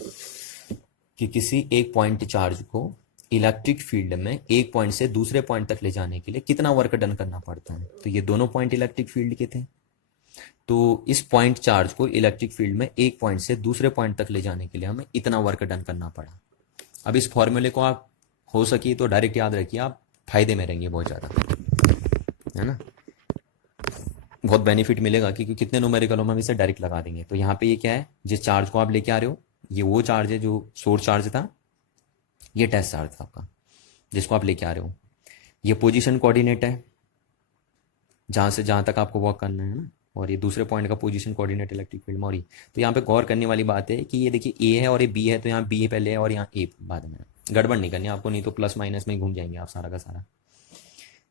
कि किसी एक पॉइंट चार्ज को इलेक्ट्रिक फील्ड में एक पॉइंट से दूसरे पॉइंट तक ले जाने के लिए कितना वर्क डन करना पड़ता है। तो ये दोनों पॉइंट इलेक्ट्रिक फील्ड के थे, तो इस पॉइंट चार्ज को इलेक्ट्रिक फील्ड में एक पॉइंट से दूसरे पॉइंट तक ले जाने के लिए हमें इतना वर्क डन करना पड़ा। अब इस फॉर्मूले को आप हो सके तो डायरेक्ट याद रखिए, आप फायदे में रहेंगे बहुत ज़्यादा, है ना, बहुत बेनिफिट मिलेगा क्योंकि कितने न्यूमेरिकलों में हम इसे डायरेक्ट लगा देंगे। तो यहाँ पे ये क्या है, जिस चार्ज को आप लेके आ रहे हो ये वो चार्ज है जो सोर्स चार्ज था, ये टेस्ट चार्ज था आपका जिसको आप लेके आ रहे हो, ये पोजीशन कोऑर्डिनेट है जहाँ से जहाँ तक आपको वर्क करना है ना, और ये दूसरे पॉइंट का पोजीशन कोऑर्डिनेट इलेक्ट्रिक फील्ड में। और तो यहाँ पे गौर करने वाली बात है कि ये देखिए ए है और ये बी है, तो यहाँ बी पहले है और यहाँ ए बाद में, गड़बड़ नहीं करनी आपको, नहीं तो प्लस माइनस में ही घूम जाएंगे आप सारा का सारा,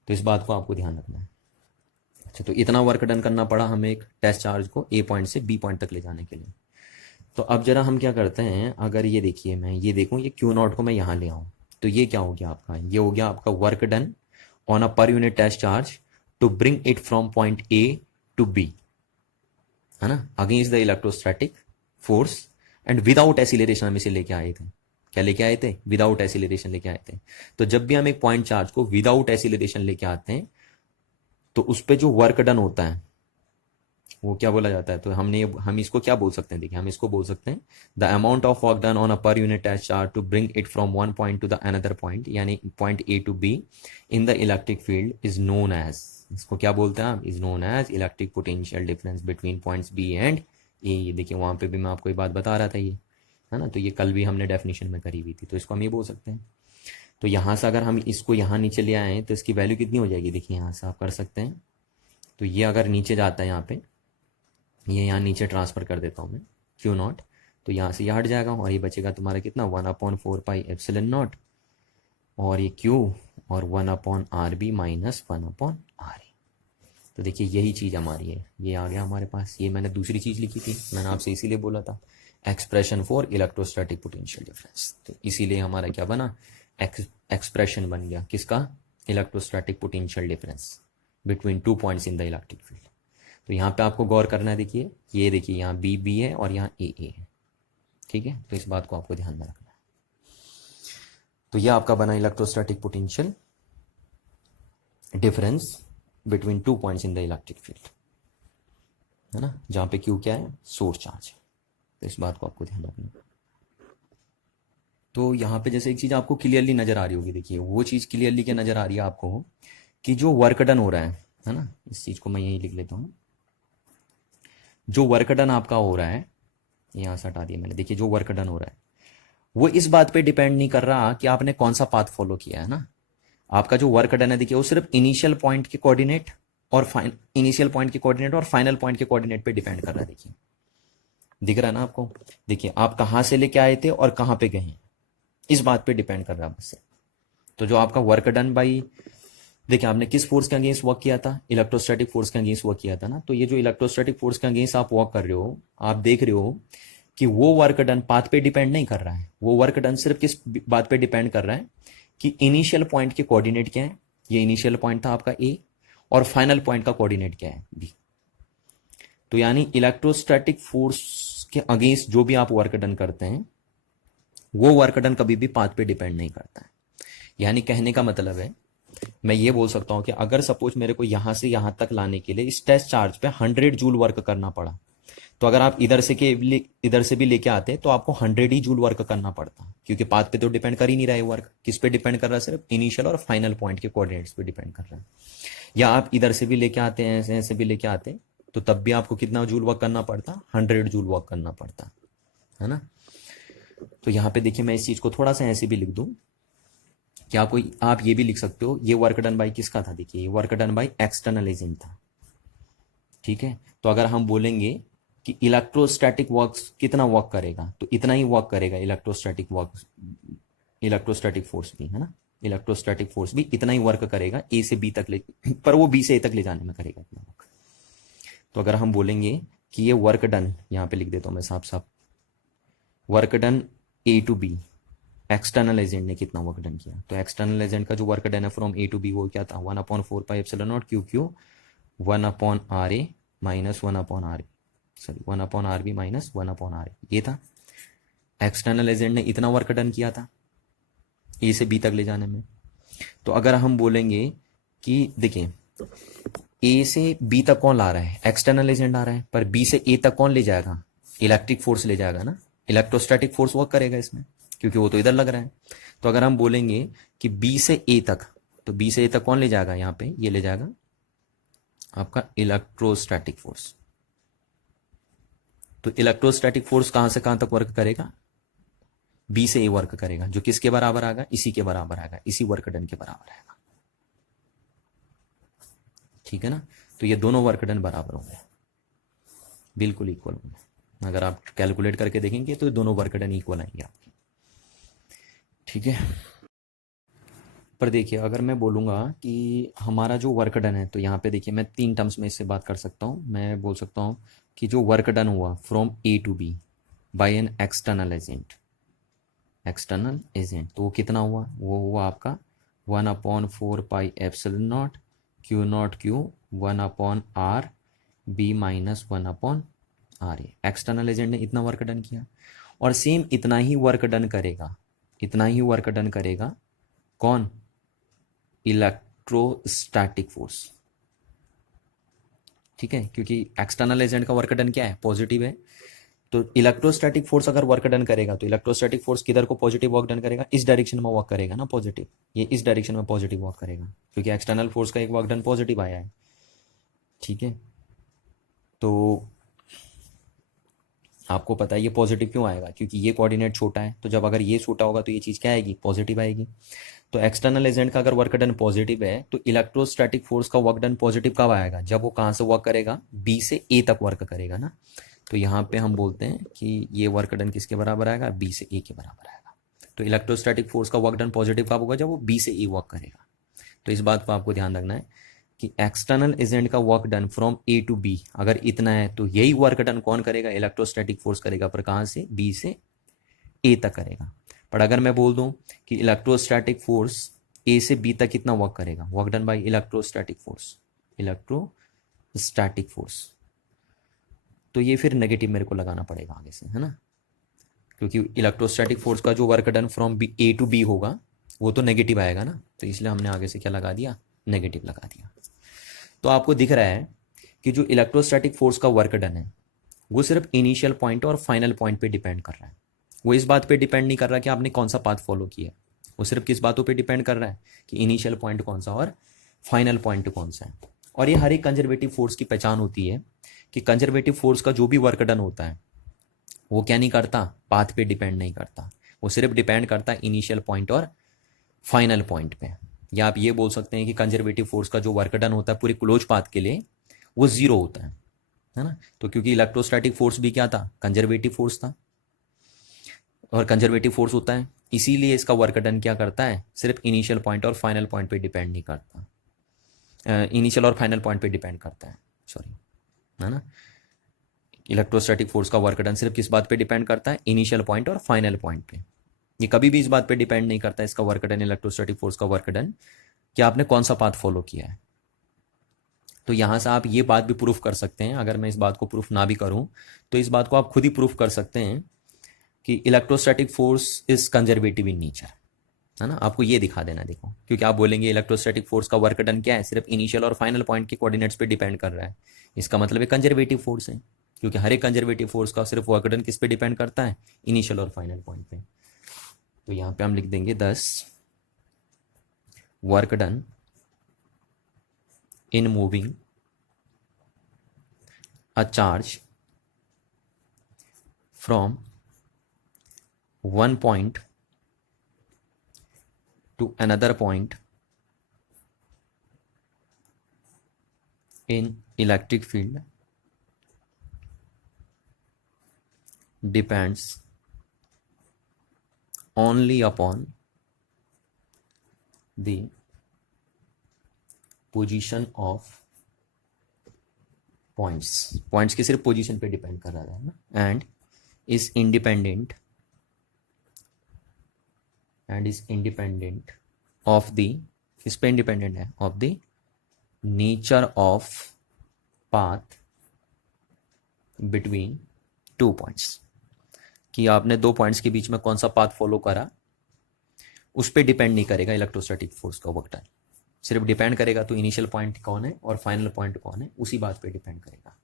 तो इस बात को आपको ध्यान रखना है। अच्छा, तो इतना वर्क डन करना पड़ा हमें एक टेस्ट चार्ज को ए पॉइंट से बी पॉइंट तक ले जाने के लिए। तो अब जरा हम क्या करते हैं, अगर ये देखिए मैं ये देखूँ ये क्यू नॉट को मैं यहाँ ले आऊँ, तो ये क्या हो गया आपका, ये हो गया आपका work done on a per unit test charge to bring it from point A to B, है ना, against the electrostatic force and without acceleration हम इसे लेके आए थे। क्या लेके आए थे, विदाउट एसिलेरेशन लेके आए थे। तो जब भी हम एक पॉइंट चार्ज को विदाउट एसिलेरेशन लेके आते हैं तो उस पर जो वर्क डन होता है वो क्या बोला जाता है, तो हम इसको क्या बोल सकते हैं, देखिए हम इसको बोल सकते हैं the amount of work done on a per unit test charge to bring it from one point to the another point, यानी point A to B in the electric field is known as, इसको क्या बोलते हैं हम, is known as electric potential difference between points B and A. ये देखिए वहां पे भी मैं आपको ये बात बता रहा था, ये है ना, तो ये कल भी हमने डेफिनेशन में करी हुई थी, तो इसको हम ये बोल सकते हैं। तो यहाँ से अगर हम इसको यहाँ नीचे ले आए तो इसकी वैल्यू कितनी हो जाएगी, देखिए यहाँ से आप कर सकते हैं, तो ये अगर नीचे जाता है यहाँ पे, ये यहाँ नीचे ट्रांसफर कर देता हूँ मैं क्यू नॉट, तो यहाँ से ये हट जाएगा और ये बचेगा तुम्हारा कितना 1/4πε0 और ये क्यू और 1/RB माइनस 1/RA। तो देखिए यही चीज़ हमारी है, ये आ गया हमारे पास। ये मैंने दूसरी चीज़ लिखी थी, मैंने आपसे इसीलिए बोला था expression for electrostatic potential difference, तो इसीलिए हमारा क्या बना, एक्सप्रेशन बन गया किसका, electrostatic potential difference between two points in the electric field. तो यहाँ पे आपको गौर करना है, देखिए ये देखिए यहाँ बी बी है और यहाँ ए ए है, ठीक है, तो इस बात को आपको ध्यान में रखना है। तो यह आपका बना electrostatic potential difference between two points in the electric field, है ना, जहाँ पे क्यू क्या है, सोर्स चार्ज है, तो इस बात को आपको ध्यान रखना है। तो यहाँ पे जैसे एक चीज़ आपको क्लियरली नज़र आ रही होगी, देखिए वो चीज़ क्लियरली क्या नज़र आ रही है आपको कि जो वर्क डन हो रहा है ना, इस चीज़ को मैं यही लिख लेता हूँ। जो वर्क डन आपका हो रहा है, यहाँ से हटा दिया मैंने, देखिए जो वर्क डन हो रहा है वो इस बात पे डिपेंड नहीं कर रहा कि आपने कौन सा पाथ फॉलो किया है ना। आपका जो वर्क डन है देखिए वो सिर्फ इनिशियल पॉइंट के कोऑर्डिनेट और फाइनल पॉइंट के कोऑर्डिनेट पे डिपेंड कर रहा है। देखिए दिख रहा है ना आपको, देखिए आप कहाँ से लेके आए थे और कहाँ पे गए हैं, इस बात पे डिपेंड कर रहा है बस। तो जो आपका वर्क डन बाई, देखिए आपने किस फोर्स के अगेंस्ट वर्क किया था, इलेक्ट्रोस्टैटिक फोर्स के अगेंस्ट वर्क किया था ना। तो ये जो इलेक्ट्रोस्टैटिक फोर्स के अगेंस्ट आप वर्क कर रहे हो, आप देख रहे हो कि वो वर्क डन पाथ पे डिपेंड नहीं कर रहा है। वो वर्क डन सिर्फ किस बात पे डिपेंड कर रहा है कि इनिशियल पॉइंट के कोऑर्डिनेट क्या है, ये इनिशियल पॉइंट था आपका ए, और फाइनल पॉइंट का कोऑर्डिनेट क्या है बी। तो यानी इलेक्ट्रोस्टैटिक फोर्स के अगेंस्ट जो भी आप वर्क डन करते हैं वो वर्क डन कभी भी पाथ पे डिपेंड नहीं करता है। यानी कहने का मतलब है, मैं ये बोल सकता हूं कि अगर सपोज मेरे को यहां से यहां तक लाने के लिए इस टेस्ट चार्ज पे 100 जूल वर्क करना पड़ा, तो अगर आप इधर से भी लेके आते तो आपको 100 ही जूल वर्क करना पड़ता, क्योंकि पाथ पे तो डिपेंड कर ही नहीं रहा है वर्क। किस पे डिपेंड कर रहा है, सिर्फ इनिशियल और फाइनल पॉइंट के कोऑर्डिनेट्स पे डिपेंड कर रहा है। या आप इधर से भी लेके आते हैं, ऐसे ऐसे भी लेके आते तो तब भी आपको कितना जूल वर्क करना पड़ता, 100 जूल वर्क करना पड़ता, है ना। तो यहाँ पे देखिए मैं इस चीज को थोड़ा सा ऐसे भी लिख दूं कि आप ये भी लिख सकते हो, ये वर्क डन बाई किसका था, देखिए ये work done by external agent था, ठीक है। तो अगर हम बोलेंगे कि इलेक्ट्रोस्टैटिक वर्क कितना वर्क करेगा, तो इतना ही वर्क करेगा इलेक्ट्रोस्टैटिक फोर्स भी, है ना। इलेक्ट्रोस्टैटिक फोर्स भी इतना ही वर्क करेगा ए से बी तक पर वो बी से ए तक ले जाने में करेगा इतना वर्क। तो अगर हम बोलेंगे कि ये वर्क डन, यहाँ पे लिख देता हूँ मैं साफ साफ, work done A to B, external agent ने कितना वर्क डन किया, तो एक्सटर्नल एजेंट का जो वर्क डन है फ्रॉम ए टू बी वो क्या था, 1/4 pi epsilon naught Q Q 1/RA minus 1/RB, sorry 1/RB minus 1/RA, ये था। एक्सटर्नल एजेंट ने इतना वर्क डन किया था ए से बी तक ले जाने में। तो अगर हम बोलेंगे कि देखिए ए से बी तक कौन ला रहा है, एक्सटर्नल एजेंट आ रहा है, पर बी से ए तक कौन ले जाएगा, इलेक्ट्रिक फोर्स ले जाएगा ना। इलेक्ट्रोस्टैटिक फोर्स वर्क करेगा इसमें, क्योंकि वो तो इधर लग रहा है। तो अगर हम बोलेंगे कि बी से ए तक, तो बी से ए तक कौन ले जाएगा, यहाँ पे ये ले जाएगा आपका इलेक्ट्रोस्टैटिक फोर्स। तो इलेक्ट्रोस्टैटिक फोर्स कहां से कहां तक वर्क करेगा, बी से ए वर्क करेगा, जो किसके बराबर आएगा, इसी के बराबर आएगा, इसी वर्क डन के बराबर आएगा, ठीक है ना। तो ये दोनों वर्क डन बराबर होंगे, बिल्कुल इक्वल होंगे। अगर आप कैलकुलेट करके देखेंगे तो दोनों वर्क डन इक्वल आएंगे आपके, ठीक है। पर देखिए अगर मैं बोलूँगा कि हमारा जो वर्क डन है, तो यहाँ पे देखिए मैं 3 टर्म्स में इससे बात कर सकता हूँ। मैं बोल सकता हूँ कि जो वर्क डन हुआ from A to B by an external agent, तो वो कितना हुआ, वो हुआ आपका 1/4 pi epsilon naught q naught q 1/RB minus 1/RA। External agent ने इतना वर्क डन किया, और सेम इतना ही वर्क डन करेगा कौन, इलेक्ट्रोस्टैटिक फोर्स, ठीक है। क्योंकि एक्सटर्नल एजेंट का वर्क डन क्या है, पॉजिटिव है। तो इलेक्ट्रोस्टैटिक फोर्स अगर वर्क डन करेगा तो इलेक्ट्रोस्टैटिक फोर्स किधर को पॉजिटिव वर्क डन करेगा, इस डायरेक्शन में वर्क करेगा ना, पॉजिटिव, ये इस डायरेक्शन में पॉजिटिव वर्क करेगा, क्योंकि एक्सटर्नल फोर्स का एक वर्क डन पॉजिटिव आया है, ठीक है। तो आपको पता है ये पॉजिटिव क्यों आएगा, क्योंकि ये कोऑर्डिनेट छोटा है, तो जब अगर ये छोटा होगा तो ये चीज़ क्या आएगी, पॉजिटिव आएगी। तो एक्सटर्नल एजेंट का अगर वर्क डन पॉजिटिव है, तो इलेक्ट्रोस्टैटिक फोर्स का वर्क डन पॉजिटिव कब आएगा, जब वो कहाँ से वर्क करेगा, बी से ए तक वर्क करेगा ना। तो यहाँ पे हम बोलते हैं कि ये वर्क डन किसके बराबर आएगा, बी से ए के बराबर आएगा। तो इलेक्ट्रोस्टैटिक फोर्स का वर्क डन पॉजिटिव कब होगा, जब वो बी से ए वर्क करेगा। तो इस बात को आपको ध्यान रखना है कि एक्सटर्नल एजेंट का work done from A to B अगर इतना है, तो यही वर्क डन कौन करेगा, इलेक्ट्रोस्टैटिक फोर्स करेगा, पर कहाँ से, बी से ए तक करेगा। पर अगर मैं बोल दूं कि इलेक्ट्रोस्टैटिक फोर्स ए से बी तक कितना वर्क करेगा, work done by electrostatic force, तो ये फिर नेगेटिव मेरे को लगाना पड़ेगा आगे से, है ना। क्योंकि इलेक्ट्रोस्टैटिक फोर्स का जो work done from A to B होगा वो तो नेगेटिव आएगा ना, तो इसलिए हमने आगे से क्या लगा दिया, नेगेटिव लगा दिया। तो आपको दिख रहा है कि जो इलेक्ट्रोस्टैटिक फोर्स का वर्क डन है वो सिर्फ इनिशियल पॉइंट और फाइनल पॉइंट पे डिपेंड कर रहा है। वो इस बात पे डिपेंड नहीं कर रहा कि आपने कौन सा पाथ फॉलो किया है, वो सिर्फ किस बातों पे डिपेंड कर रहा है कि इनिशियल पॉइंट कौन सा और फाइनल पॉइंट कौन सा है। और ये हर एक कंजर्वेटिव फोर्स की पहचान होती है कि कंजर्वेटिव फोर्स का जो भी वर्क डन होता है वो क्या नहीं करता, पाथ पे डिपेंड नहीं करता, वो सिर्फ डिपेंड करता है इनिशियल पॉइंट और फाइनल पॉइंट पे। या आप ये बोल सकते हैं कि कंजर्वेटिव फोर्स का जो वर्क डन होता है पूरे क्लोज पाथ के लिए वो जीरो होता है ना। तो क्योंकि इलेक्ट्रोस्टैटिक फोर्स भी क्या था, कंजर्वेटिव फोर्स था, और कंजर्वेटिव फोर्स होता है, इसीलिए इसका वर्क डन क्या करता है, सिर्फ इनिशियल पॉइंट और फाइनल पॉइंट पे डिपेंड नहीं करता, इनिशियल और फाइनल पॉइंट पे डिपेंड करता है, सॉरी, है ना। इलेक्ट्रोस्टैटिक फोर्स का वर्क डन सिर्फ किस बात पे डिपेंड करता है, इनिशियल पॉइंट और फाइनल पॉइंट पे। ये कभी भी इस बात पे डिपेंड नहीं करता इसका वर्क डन, इलेक्ट्रोस्टैटिक फोर्स का वर्क डन, कि आपने कौन सा पाथ फॉलो किया है। तो यहाँ से आप ये बात भी प्रूफ कर सकते हैं, अगर मैं इस बात को प्रूफ ना भी करूँ तो इस बात को आप खुद ही प्रूफ कर सकते हैं कि electrostatic force is conservative in nature, है ना। आपको ये दिखा देना, देखो, क्योंकि आप बोलेंगे इलेक्ट्रोस्टैटिक फोर्स का वर्क डन क्या है, सिर्फ इनिशियल और फाइनल पॉइंट के कोऑर्डिनेट्स पे डिपेंड कर रहा है, इसका मतलब है कंजर्वेटिव फोर्स है, क्योंकि हर एक कंजर्वेटिव फोर्स का सिर्फ वर्क डन किस पे डिपेंड करता है, इनिशियल और फाइनल पॉइंट पे। तो यहाँ पे हम लिख देंगे 10 work done in moving a charge from one point to another point in electric field depends only upon the position of points की सिर्फ पोजीशन पे डिपेंड कर रहा है ना, and is independent of the, किस पे इंडिपेंडेंट है, of the nature of path between two points, कि आपने दो पॉइंट्स के बीच में कौन सा पाथ फॉलो करा उस पर डिपेंड नहीं करेगा इलेक्ट्रोस्टैटिक फोर्स का वर्क डन, सिर्फ डिपेंड करेगा तो इनिशियल पॉइंट कौन है और फाइनल पॉइंट कौन है, उसी बात पे डिपेंड करेगा।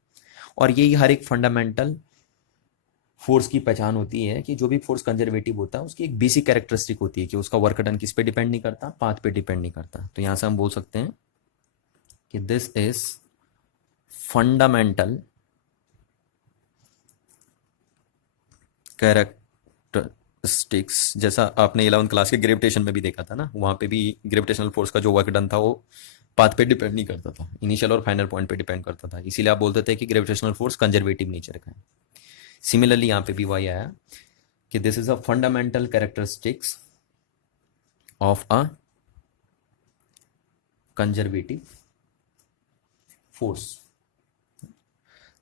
और यही हर एक फंडामेंटल फोर्स की पहचान होती है कि जो भी फोर्स कंजर्वेटिव होता है उसकी एक बेसिक कैरेक्टरिस्टिक होती है कि उसका वर्क डन किस पे डिपेंड नहीं करता, पाथ पे डिपेंड नहीं करता। तो यहां से हम बोल सकते हैं कि दिस इज फंडामेंटल कैरेक्टरिस्टिक्स, जैसा आपने 11th क्लास के ग्रेविटेशन में भी देखा था ना, वहां पे भी ग्रेविटेशनल फोर्स का जो वर्क डन था वो पाथ पे डिपेंड नहीं करता था, इनिशियल और फाइनल पॉइंट पे डिपेंड करता था, इसीलिए आप बोलते थे कि ग्रेविटेशनल फोर्स कंजर्वेटिव नेचर का है। सिमिलरली यहाँ पे भी वही आया कि this is a fundamental characteristics of a conservative force.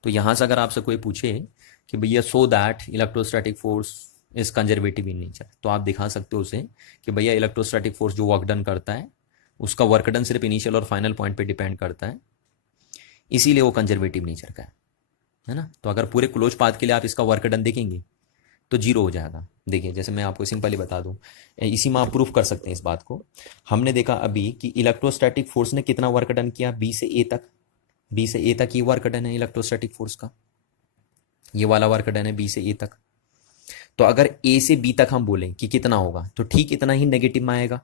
तो यहां से अगर आपसे कोई पूछे कि भैया so that electrostatic force is conservative in nature, तो आप दिखा सकते हो उसे कि भैया इलेक्ट्रोस्टैटिक फोर्स जो वर्क डन करता है उसका वर्क डन सिर्फ इनिशियल और फाइनल पॉइंट पे डिपेंड करता है, इसीलिए वो कंजर्वेटिव नेचर का है ना। तो अगर पूरे क्लोज पाथ के लिए आप इसका वर्क डन देखेंगे तो जीरो हो जाएगा। देखिए जैसे मैं आपको सिंपली बता दूं, इसी में आप प्रूफ कर सकते हैं इस बात को। हमने देखा अभी कि इलेक्ट्रोस्टैटिक फोर्स ने कितना वर्क डन किया, बी से ए तक, बी से ए तक ये वर्क डन है इलेक्ट्रोस्टैटिक फोर्स का, ये वाला वर्क डन है बी से ए तक। तो अगर ए से बी तक हम बोलें कि कितना होगा, तो ठीक इतना ही नेगेटिव में आएगा,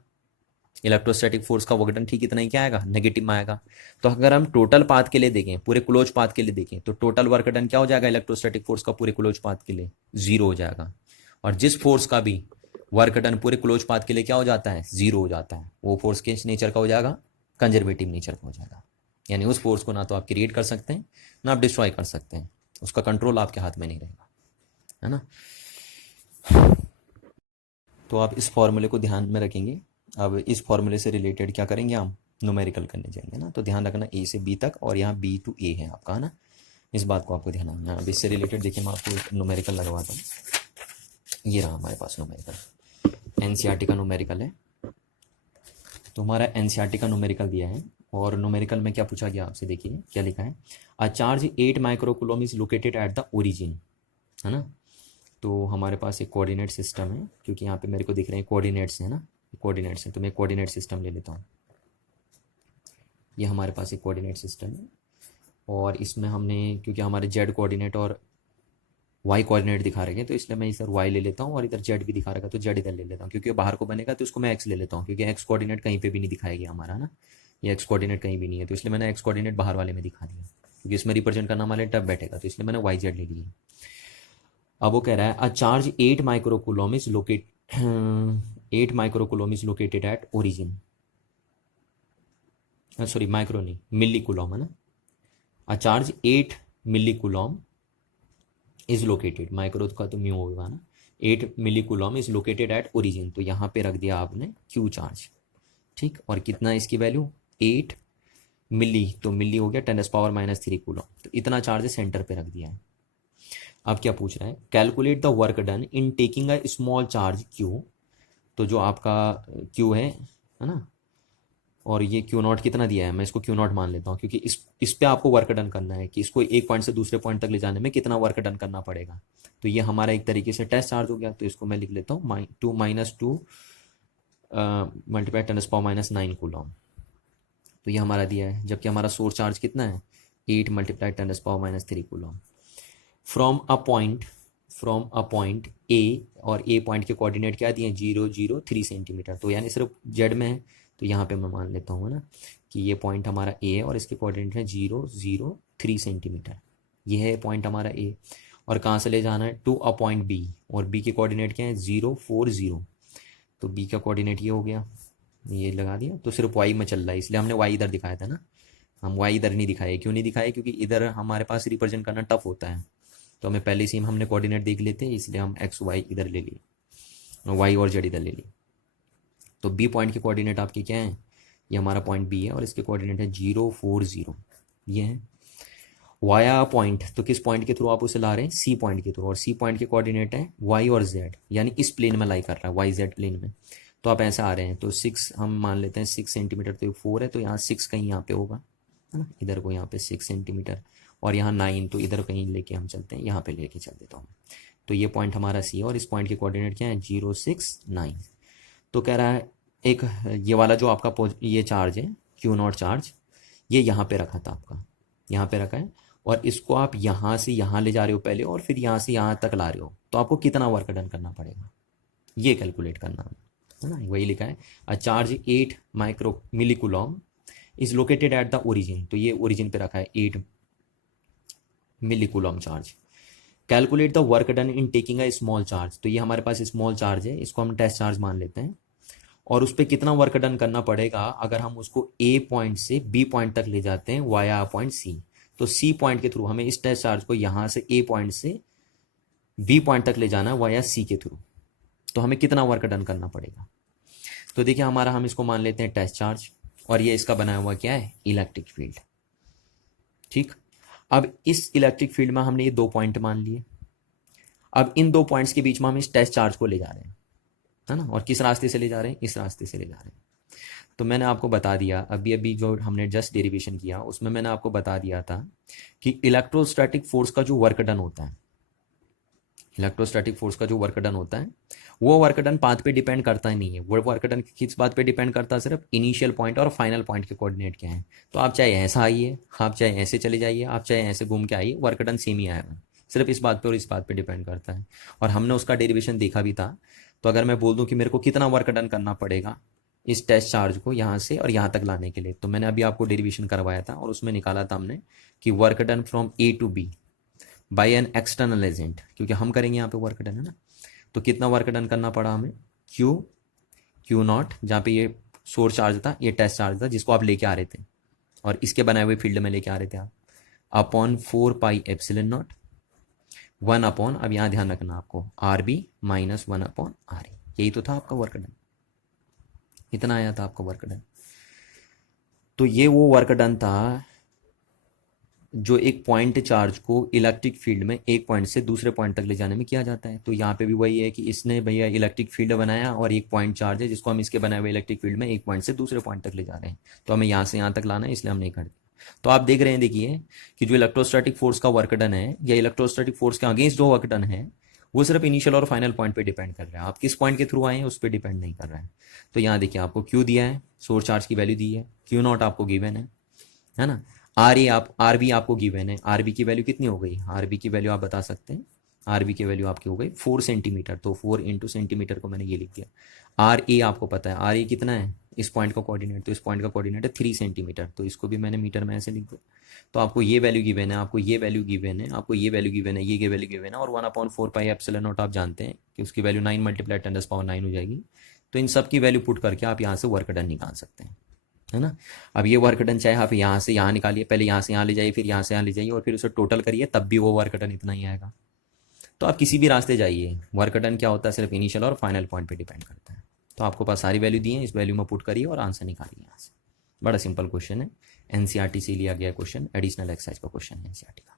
इलेक्ट्रोस्टैटिक फोर्स का वर्क डन ठीक इतना ही क्या आएगा, नेगेटिव में आएगा। तो अगर हम टोटल पाथ के लिए देखें, पूरे क्लोज पाथ के लिए देखें, तो टोटल वर्क डन क्या हो जाएगा इलेक्ट्रोस्टैटिक फोर्स का पूरे क्लोज पाथ के लिए, जीरो हो जाएगा। और जिस फोर्स का भी वर्क डन पूरे क्लोज पाथ के लिए क्या हो जाता है, जीरो हो जाता है, वो फोर्स किस नेचर का हो जाएगा, कंजर्वेटिव नेचर का हो जाएगा। यानी उस फोर्स को ना तो आप क्रिएट कर सकते हैं ना आप डिस्ट्रॉय कर सकते हैं, उसका कंट्रोल आपके हाथ में नहीं रहेगा, है ना। तो आप इस फॉर्मूले को ध्यान में रखेंगे। अब इस फॉर्मूले से रिलेटेड क्या करेंगे, हम न्यूमेरिकल करने जाएंगे ना। तो ध्यान रखना ए से बी तक और यहाँ बी टू ए है आपका, है ना, इस बात को आपको ध्यान रखना। अब इससे रिलेटेड देखिए मैं आपको न्यूमेरिकल लगवाता हूँ। ये रहा हमारे पास न्यूमेरिकल, एनसीईआरटी का न्यूमेरिकल है। तो हमारा एनसीईआरटी का न्यूमेरिकल दिया है और न्यूमेरिकल में क्या पूछा गया आपसे, देखिए क्या लिखा है, a charge 8 microcoulomb is located at the origin, है ना। तो हमारे पास एक कोऑर्डिनेट सिस्टम है, क्योंकि यहाँ पे मेरे को दिख रहे हैं कोऑर्डिनेट्स है ना, कोऑर्डिनेट्स हैं, तो मैं कोऑर्डिनेट सिस्टम ले लेता हूँ। ये हमारे पास एक कोऑर्डिनेट सिस्टम है और इसमें हमने, क्योंकि हमारे जेड कोऑर्डिनेट और वाई कोऑर्डिनेट दिखा रखे हैं तो इसलिए मैं इधर वाई ले लेता हूँ और इधर जेड भी दिखा रखा तो जेड इधर ले लेता हूँ, क्योंकि बाहर को बनेगा तो उसको मैं एक्स ले लेता हूँ, क्योंकि एक्स कोऑर्डिनेट कहीं पे भी नहीं दिखाया गया हमारा ना, ये एक्स कोऑर्डिनेट कहीं भी नहीं है, तो इसलिए मैंने एक्स कोऑर्डिनेट बाहर वाले में दिखा दिया, क्योंकि इसमें रिप्रेजेंट करना हमारे टब बैठेगा, तो इसलिए मैंने वाई जेड ले लिया। अब वो कह रहा है a charge 8 microcoulomb is located 8 microcoulomb is located at origin, sorry micro नहीं मिली कूलम है ना, a charge 8 milli coulomb is located, micro का तो म्यू होगा ना, 8 milli coulomb is located at origin, तो यहाँ पे रख दिया आपने क्यू चार्ज, ठीक, और कितना इसकी वैल्यू 8 मिली, तो मिली हो गया 10⁻³ कूलम, तो इतना चार्ज सेंटर पे रख दिया है। अब क्या पूछ रहा है, calculate the work done in taking a small charge Q, तो जो आपका क्यू है ना, और ये क्यू नॉट कितना दिया है, मैं इसको क्यू नॉट मान लेता हूँ, क्योंकि इस पे आपको वर्क डन करना है कि इसको एक पॉइंट से दूसरे पॉइंट तक ले जाने में कितना वर्क डन करना पड़ेगा, तो ये हमारा एक तरीके से टेस्ट चार्ज हो गया, तो इसको मैं लिख लेता हूँ 2 - 2 मल्टीप्लाई 10⁻⁹ कूलम, तो ये हमारा दिया है, जबकि हमारा सोर्स चार्ज कितना है 8 multiply 10⁻³ coulomb. From a point A, और ए पॉइंट के कोऑर्डिनेट क्या दिए 0 0 3 सेंटीमीटर, तो यानी सिर्फ जेड में है, तो यहाँ पे मैं मान लेता हूँ ना कि ये पॉइंट हमारा ए है और इसके कोऑर्डिनेट है 0 0 3 सेंटीमीटर, ये है पॉइंट हमारा ए, और कहाँ से ले जाना है टू अ पॉइंट बी, और बी के कोऑर्डिनेट क्या है 0 4 0, तो बी का कोऑर्डिनेट ये हो गया, ये लगा दिया, तो सिर्फ वाई में चल रहा है, इसलिए हमने वाई इधर दिखाया था ना, हम वाई इधर नहीं दिखाए, क्यों नहीं दिखाए, क्योंकि इधर हमारे पास रिप्रेजेंट करना टफ होता है, तो हमें पहले से ही हमने कोऑर्डिनेट देख लेते हैं, इसलिए हम एक्स वाई इधर ले लिए, वाई और जेड इधर ले लिए। तो बी पॉइंट के कोऑर्डिनेट आपके क्या है, ये हमारा पॉइंट बी है और इसके कोऑर्डिनेट है 0 4 0, ये है। वाया पॉइंट, तो किस पॉइंट के थ्रू आप उसे ला रहे हैं, सी पॉइंट के थ्रू, और सी पॉइंट के कोऑर्डिनेट है वाई और जेड, यानी इस प्लेन में लाई कर रहा है, वाई जेड प्लेन में, तो आप ऐसे आ रहे हैं, तो 6 हम मान लेते हैं 6 सेंटीमीटर, तो 4 है, तो यहाँ 6 कहीं यहाँ पे होगा, है ना, इधर को यहाँ पे 6 सेंटीमीटर, और यहाँ 9, तो इधर कहीं लेके हम चलते हैं, यहाँ पे लेके चल देता हूँ, तो ये पॉइंट हमारा सी है, और इस पॉइंट के कोऑर्डिनेट क्या है 0 6 9, तो कह रहा है एक ये वाला जो आपका ये चार्ज है क्यू नॉट चार्ज, ये यहाँ पे रखा था आपका, यहाँ पे रखा है, और इसको आप यहाँ से यहाँ ले जा रहे हो पहले, और फिर यहाँ से यहाँ तक ला रहे हो, तो आपको कितना वर्क डन करना पड़ेगा, ये कैलकुलेट करना है ना, वही लिखा है a charge 8 micro milli coulomb is located at the origin, तो ये ओरिजिन पे रखा है 8 milli coulomb charge. Calculate the work done in taking a small charge, तो ये हमारे पास स्मॉल चार्ज है, इसको हम टेस्ट चार्ज मान लेते हैं, और उस पर कितना वर्क डन करना पड़ेगा अगर हम उसको ए पॉइंट से बी पॉइंट तक ले जाते हैं वाया पॉइंट सी, तो सी पॉइंट के थ्रू हमें इस टेस्ट चार्ज को यहाँ से ए पॉइंट से बी पॉइंट तक ले जाना है वाया सी के थ्रू, तो हमें कितना वर्क डन करना पड़ेगा, तो देखिए हमारा हम इसको मान लेते हैं टेस्ट चार्ज, और ये इसका बनाया हुआ क्या है इलेक्ट्रिक फील्ड, ठीक। अब इस इलेक्ट्रिक फील्ड में हमने ये 2 पॉइंट मान लिए, अब इन 2 पॉइंट्स के बीच में हम इस टेस्ट चार्ज को ले जा रहे हैं, है ना, और किस रास्ते से ले जा रहे हैं, इस रास्ते से ले जा रहे हैं, तो मैंने आपको बता दिया अभी अभी जो हमने जस्ट डेरिवेशन किया उसमें मैंने आपको बता दिया था कि इलेक्ट्रोस्टैटिक फोर्स का जो वर्क डन होता है, इलेक्ट्रोस्टैटिक फोर्स का जो वर्क डन होता है वो वर्क डन पाथ पे डिपेंड करता ही नहीं है, वो वर्क डन किस बात पे डिपेंड करता है, सिर्फ इनिशियल पॉइंट और फाइनल पॉइंट के कोऑर्डिनेट क्या है, तो आप चाहे ऐसा आइए, आप चाहे ऐसे चले जाइए, आप चाहे ऐसे घूम के आइए, वर्क डन सेम ही आएगा, सिर्फ इस बात पे और इस बात पे डिपेंड करता है, और हमने उसका डेरिवेशन देखा भी था, तो अगर मैं बोल दूं कि मेरे को कितना वर्क डन करना पड़ेगा इस टेस्ट चार्ज को यहाँ से और यहाँ तक लाने के लिए, तो मैंने अभी आपको डेरिवेशन करवाया था और उसमें निकाला था हमने कि work done from A to B by an external agent, क्योंकि हम करेंगे यहाँ पे वर्क डन है ना, तो कितना वर्क डन करना पड़ा हमें क्यू नॉट, जहाँ पे ये सोर्स चार्ज था, ये टेस्ट चार्ज था जिसको आप लेके आ रहे थे और इसके बनाए हुए फील्ड में लेके आ रहे थे आप, अपॉन 4πε0 1 अपॉन, अब यहाँ ध्यान रखना आपको RB - 1 अपॉन RE, यही तो था आपका वर्क डन, इतना आया था आपका वर्क डन, तो ये वो वर्क डन था जो एक पॉइंट चार्ज को इलेक्ट्रिक फील्ड में एक पॉइंट से दूसरे पॉइंट तक ले जाने में किया जाता है, तो यहाँ पे भी वही है कि इसने भैया इलेक्ट्रिक फील्ड बनाया और एक पॉइंट चार्ज है जिसको हम इसके बनाए हुए इलेक्ट्रिक फील्ड में एक पॉइंट से दूसरे पॉइंट तक ले जा रहे हैं, तो हमें यहाँ से यहाँ तक लाना है, इसलिए हम नहीं करते। तो आप देख रहे हैं, देखिए कि जो इलेक्ट्रोस्टैटिक फोर्स का वर्क डन है या इलेक्ट्रोस्टैटिक फोर्स के अगेंस्ट जो वर्क डन है वो सिर्फ इनिशियल और फाइनल पॉइंट पे डिपेंड कर रहा है, आप किस पॉइंट के थ्रू आए हैं उस पर डिपेंड नहीं कर रहा है। तो यहाँ देखिए आपको क्यू दिया है, सोर्स चार्ज की वैल्यू दी है, क्यू नॉट आपको गिवन है ना, आर बी आपको गिवन है, आर बी की वैल्यू कितनी हो गई, आर बी की वैल्यू आप बता सकते हैं, आर बी की वैल्यू आपकी हो गई 4 सेंटीमीटर, तो 4 × सेंटीमीटर को मैंने ये लिख दिया। आर ए आपको पता है, आर ए कितना है इस पॉइंट का कोऑर्डिनेट, तो इस पॉइंट का कोऑर्डिनेट है 3 सेंटीमीटर, तो इसको भी मैंने मीटर में ऐसे लिख दिया। तो आपको ये वैल्यू गिवन है, आपको ये वैल्यू गिवन है, आपको ये वैल्यू गिवन है, ये वैल्यू गिवन है, और 1/4πε0 आप जानते हैं कि उसकी वैल्यू 9 × 10⁻9 हो जाएगी। तो इन सब की वैल्यू पुट करके आप यहाँ से वर्क डन निकाल सकते हैं, है ना। अब ये वर्क डन चाहे आप यहाँ से यहाँ निकालिए, पहले यहाँ से यहाँ ले जाइए, फिर यहाँ से यहाँ ले जाइए, और फिर उसे टोटल करिए, तब भी वो वर्क डन इतना ही आएगा। तो आप किसी भी रास्ते जाइए, वर्क डन क्या होता है सिर्फ इनिशियल और फाइनल पॉइंट पे डिपेंड करता है। तो आपको पास सारी वैल्यू दी है, इस वैल्यू में पुट करिए और आंसर निकालिए यहाँ से। बड़ा सिंपल क्वेश्चन है, एनसीईआरटी से लिया गया क्वेश्चन, एडिशनल एक्सरसाइज का क्वेश्चन है एनसीईआरटी का।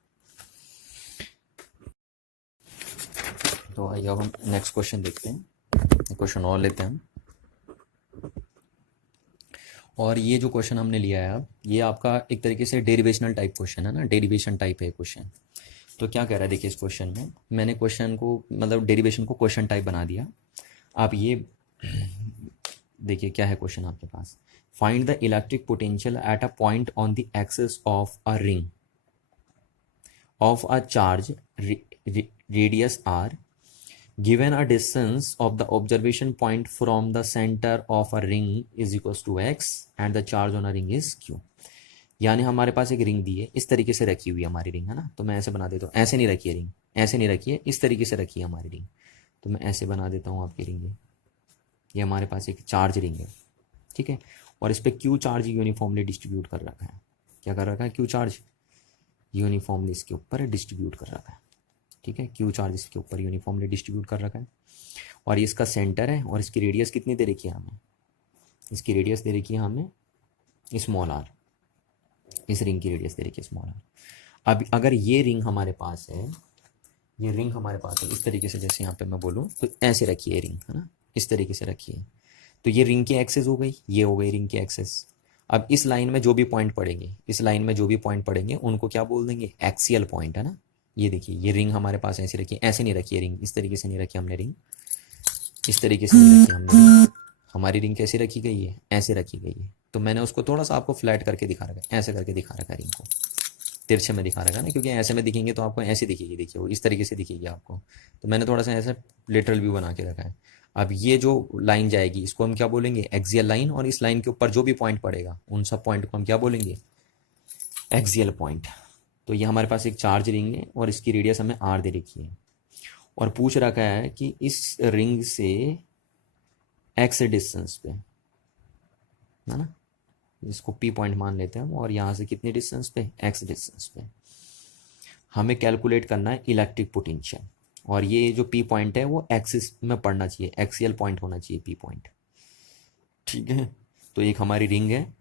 तो आइए अब हम नेक्स्ट क्वेश्चन देखते हैं, क्वेश्चन और लेते हैं हम। और ये जो क्वेश्चन हमने लिया है अब, ये आपका एक तरीके से डेरिवेशनल टाइप क्वेश्चन है ना, डेरिवेशन टाइप है क्वेश्चन। तो क्या कह रहा है देखिए, इस क्वेश्चन में मैंने क्वेश्चन को मतलब डेरिवेशन को क्वेश्चन टाइप बना दिया। आप ये देखिए क्या है क्वेश्चन आपके पास, find the electric potential at a point on the axis of a ring of a charge radius R, given a distance of the observation point from the center of a ring is equals to x and the charge on a ring is q। यानी हमारे पास एक ring दी है, इस तरीके से रखी हुई है हमारी रिंग, है ना। तो मैं ऐसे बना देता हूँ, ऐसे नहीं रखी है रिंग, ऐसे नहीं रखी है, इस तरीके से रखी है हमारी रिंग। तो मैं ऐसे बना देता हूँ आपकी रिंग, ये हमारे पास एक चार्ज रिंग है, ठीक है। और इस पर क्यू चार्ज यूनिफॉर्मली डिस्ट्रीब्यूट कर रखा है। क्या कर रखा है, क्यू चार्ज यूनिफॉर्मली इसके ऊपर डिस्ट्रीब्यूट कर रखा है, ठीक है। क्यू चार्ज इसके ऊपर यूनिफॉर्मली डिस्ट्रीब्यूट कर रखा है, और ये इसका सेंटर है, और इसकी रेडियस कितनी दे रखी है हमें, इसकी रेडियस दे रखी है हमें स्मॉल आर, इस रिंग की रेडियस दे रखी है स्मॉल आर। अब अगर ये रिंग हमारे पास है, ये रिंग हमारे पास है इस तरीके से, जैसे यहाँ पे मैं बोलूँ तो ऐसे रखिए रिंग, है ना, इस तरीके से रखिए। तो ये रिंग की एक्सेस हो गई, ये हो गई रिंग की एक्सेस। अब इस लाइन में जो भी पॉइंट पड़ेंगे, इस लाइन में जो भी पॉइंट पड़ेंगे उनको क्या बोल देंगे, एक्सियल पॉइंट, है ना। ये देखिए ये रिंग हमारे पास ऐसे रखी है, ऐसे नहीं रखी है रिंग, इस तरीके से नहीं रखी हमने रिंग, इस तरीके से नहीं रखी हमने रिंग। हमारी रिंग कैसी रखी गई है, ऐसे रखी गई है। तो मैंने उसको थोड़ा सा आपको फ्लैट करके दिखा रखा है, ऐसे करके दिखा रखा है रिंग को, तिरछे में दिखा रखा है ना, क्योंकि ऐसे में दिखेंगे तो आपको ऐसे दिखेगी, देखिए वो इस तरीके से दिखेगी आपको। तो मैंने थोड़ा सा ऐसा लेटरल व्यू बना के रखा है। अब ये जो लाइन जाएगी इसको हम क्या बोलेंगे, एक्सियल लाइन, और इस लाइन के ऊपर जो भी पॉइंट पड़ेगा उन सब पॉइंट को हम क्या बोलेंगे, एक्सियल पॉइंट। तो ये हमारे पास एक चार्ज रिंग है, और इसकी रेडियस हमें आर दे रखी है, और पूछ रखा है कि इस रिंग से एक्स डिस्टेंस पे, है ना, इसको पी पॉइंट मान लेते हैं हम, और यहाँ से कितनी डिस्टेंस पे, एक्स डिस्टेंस पे हमें कैलकुलेट करना है इलेक्ट्रिक पोटेंशियल। और ये जो पी पॉइंट है वो एक्सिस में पड़ना चाहिए, एक्सियल पॉइंट होना चाहिए पी पॉइंट, ठीक है। तो एक हमारी रिंग है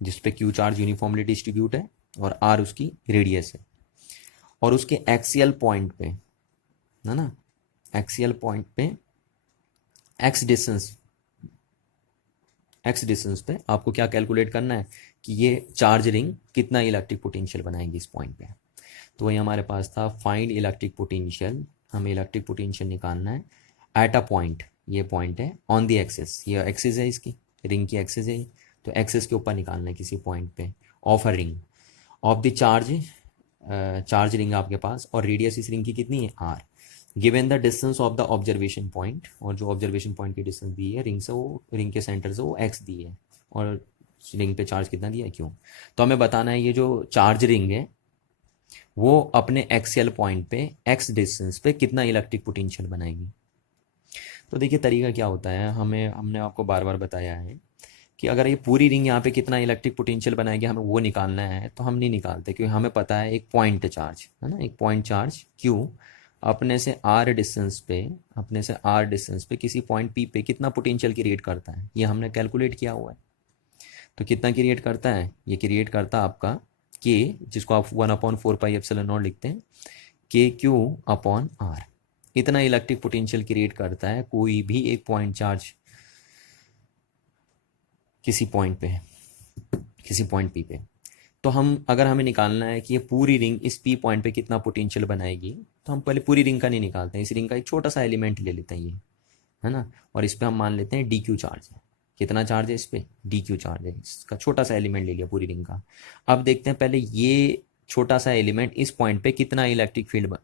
जिसपे क्यू चार्ज यूनिफॉर्मली डिस्ट्रीब्यूट है, और आर उसकी रेडियस है, और उसके एक्सियल पॉइंट पे, है ना, एक्सियल पॉइंट पे एक्स डिस्टेंस पे आपको क्या कैलकुलेट करना है कि ये चार्ज रिंग कितना इलेक्ट्रिक पोटेंशियल बनाएगी इस पॉइंट पे। तो वही हमारे पास था, फाइंड इलेक्ट्रिक पोटेंशियल, हमें इलेक्ट्रिक पोटेंशियल निकालना है एट अ पॉइंट, ये पॉइंट है ऑन द एक्सिस, ये एक्सिस है इसकी रिंग की एक्सिस है, तो एक्सिस के ऊपर निकालना है किसी पॉइंट पे of a ring of the charge ring आपके पास, और रेडियस इस रिंग की कितनी है, r. Given the distance of the observation point, और जो ऑब्जर्वेशन पॉइंट की डिस्टेंस दी है रिंग से, वो रिंग के सेंटर से वो एक्स दी है, और रिंग पे चार्ज कितना दिया है, क्यों। तो हमें बताना है ये जो चार्ज रिंग है वो अपने एक्सियल पॉइंट पे एक्स डिस्टेंस पे कितना इलेक्ट्रिक पोटेंशियल बनाएगी। तो देखिए तरीका क्या होता है, हमने आपको बार बार बताया है कि अगर ये पूरी रिंग यहाँ पे कितना इलेक्ट्रिक पोटेंशियल बनाएगी हमें वो निकालना है, तो हम नहीं निकालते, क्योंकि हमें पता है एक पॉइंट चार्ज, है ना, एक पॉइंट चार्ज क्यू अपने से आर डिस्टेंस पे किसी पॉइंट पी पे कितना पोटेंशियल क्रिएट करता है, ये हमने कैलकुलेट किया हुआ है। तो कितना क्रिएट करता है, ये क्रिएट करता है आपका के, जिसको आप 1/4πε0 लिखते हैं, के क्यू अपॉन आर। इतना इलेक्ट्रिक पोटेंशियल क्रिएट करता है कोई भी एक पॉइंट चार्ज किसी पॉइंट पे, किसी पॉइंट पी पे। तो अगर हमें निकालना है कि ये पूरी रिंग इस पी पॉइंट पे कितना पोटेंशियल बनाएगी, तो हम पहले पूरी रिंग का नहीं निकालते हैं, इस रिंग का एक छोटा सा एलिमेंट ले लेते हैं ये, है ना, और इस पे हम मान लेते हैं डी क्यू चार्ज है। कितना चार्ज है इस पे, डी क्यू चार्ज है, इसका छोटा सा एलिमेंट ले लिया पूरी रिंग का। अब देखते हैं पहले ये छोटा सा एलिमेंट इस पॉइंट पे कितना इलेक्ट्रिक फील्ड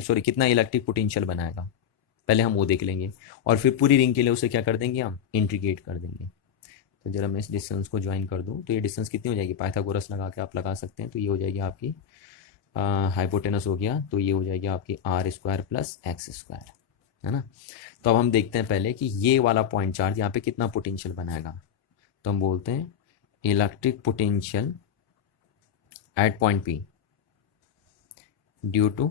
सॉरी कितना इलेक्ट्रिक पोटेंशियल बनाएगा, पहले हम वो देख लेंगे और फिर पूरी रिंग के लिए उसे क्या कर देंगे, हम इंटीग्रेट कर देंगे। तो जरा मैं इस डिस्टेंस को ज्वाइन कर दूँ तो ये डिस्टेंस कितनी हो जाएगी, पाइथागोरस लगा के आप लगा सकते हैं। तो ये हो जाएगी आपकी हाइपोटेनस हो गया, तो ये हो जाएगी आपकी r square plus x square, है ना। तो अब हम देखते हैं पहले कि ये वाला पॉइंट चार्ज यहाँ पे कितना पोटेंशियल बनाएगा। तो हम बोलते हैं electric potential at point P due to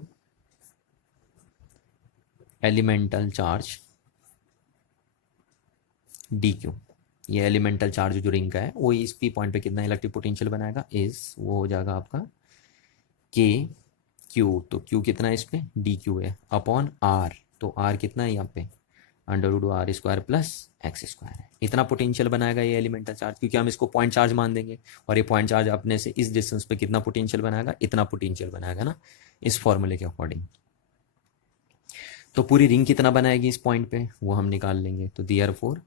elemental charge d q. ये एलिमेंटल चार्ज जो रिंग का है वो इस पी पॉइंट पे कितना इलेक्ट्रिक पोटेंशियल बनाएगा, इस वो हो जाएगा आपका के क्यू। तो क्यू कितना है इस पे, डी क्यू है, अपॉन आर। तो आर कितना है यहाँ पे, under root are square plus x square है। इतना पोटेंशियल बनाएगा ये एलिमेंटल चार्ज, क्योंकि हम इसको पॉइंट चार्ज मान देंगे और ये पॉइंट चार्ज अपने से इस डिस्टेंस पे कितना पोटेंशियल बनाएगा, इतना पोटेंशियल बनाएगा ना, इस फॉर्मूले के अकॉर्डिंग। तो पूरी रिंग कितना बनाएगी इस पॉइंट पे वो हम निकाल लेंगे। तो देयरफॉर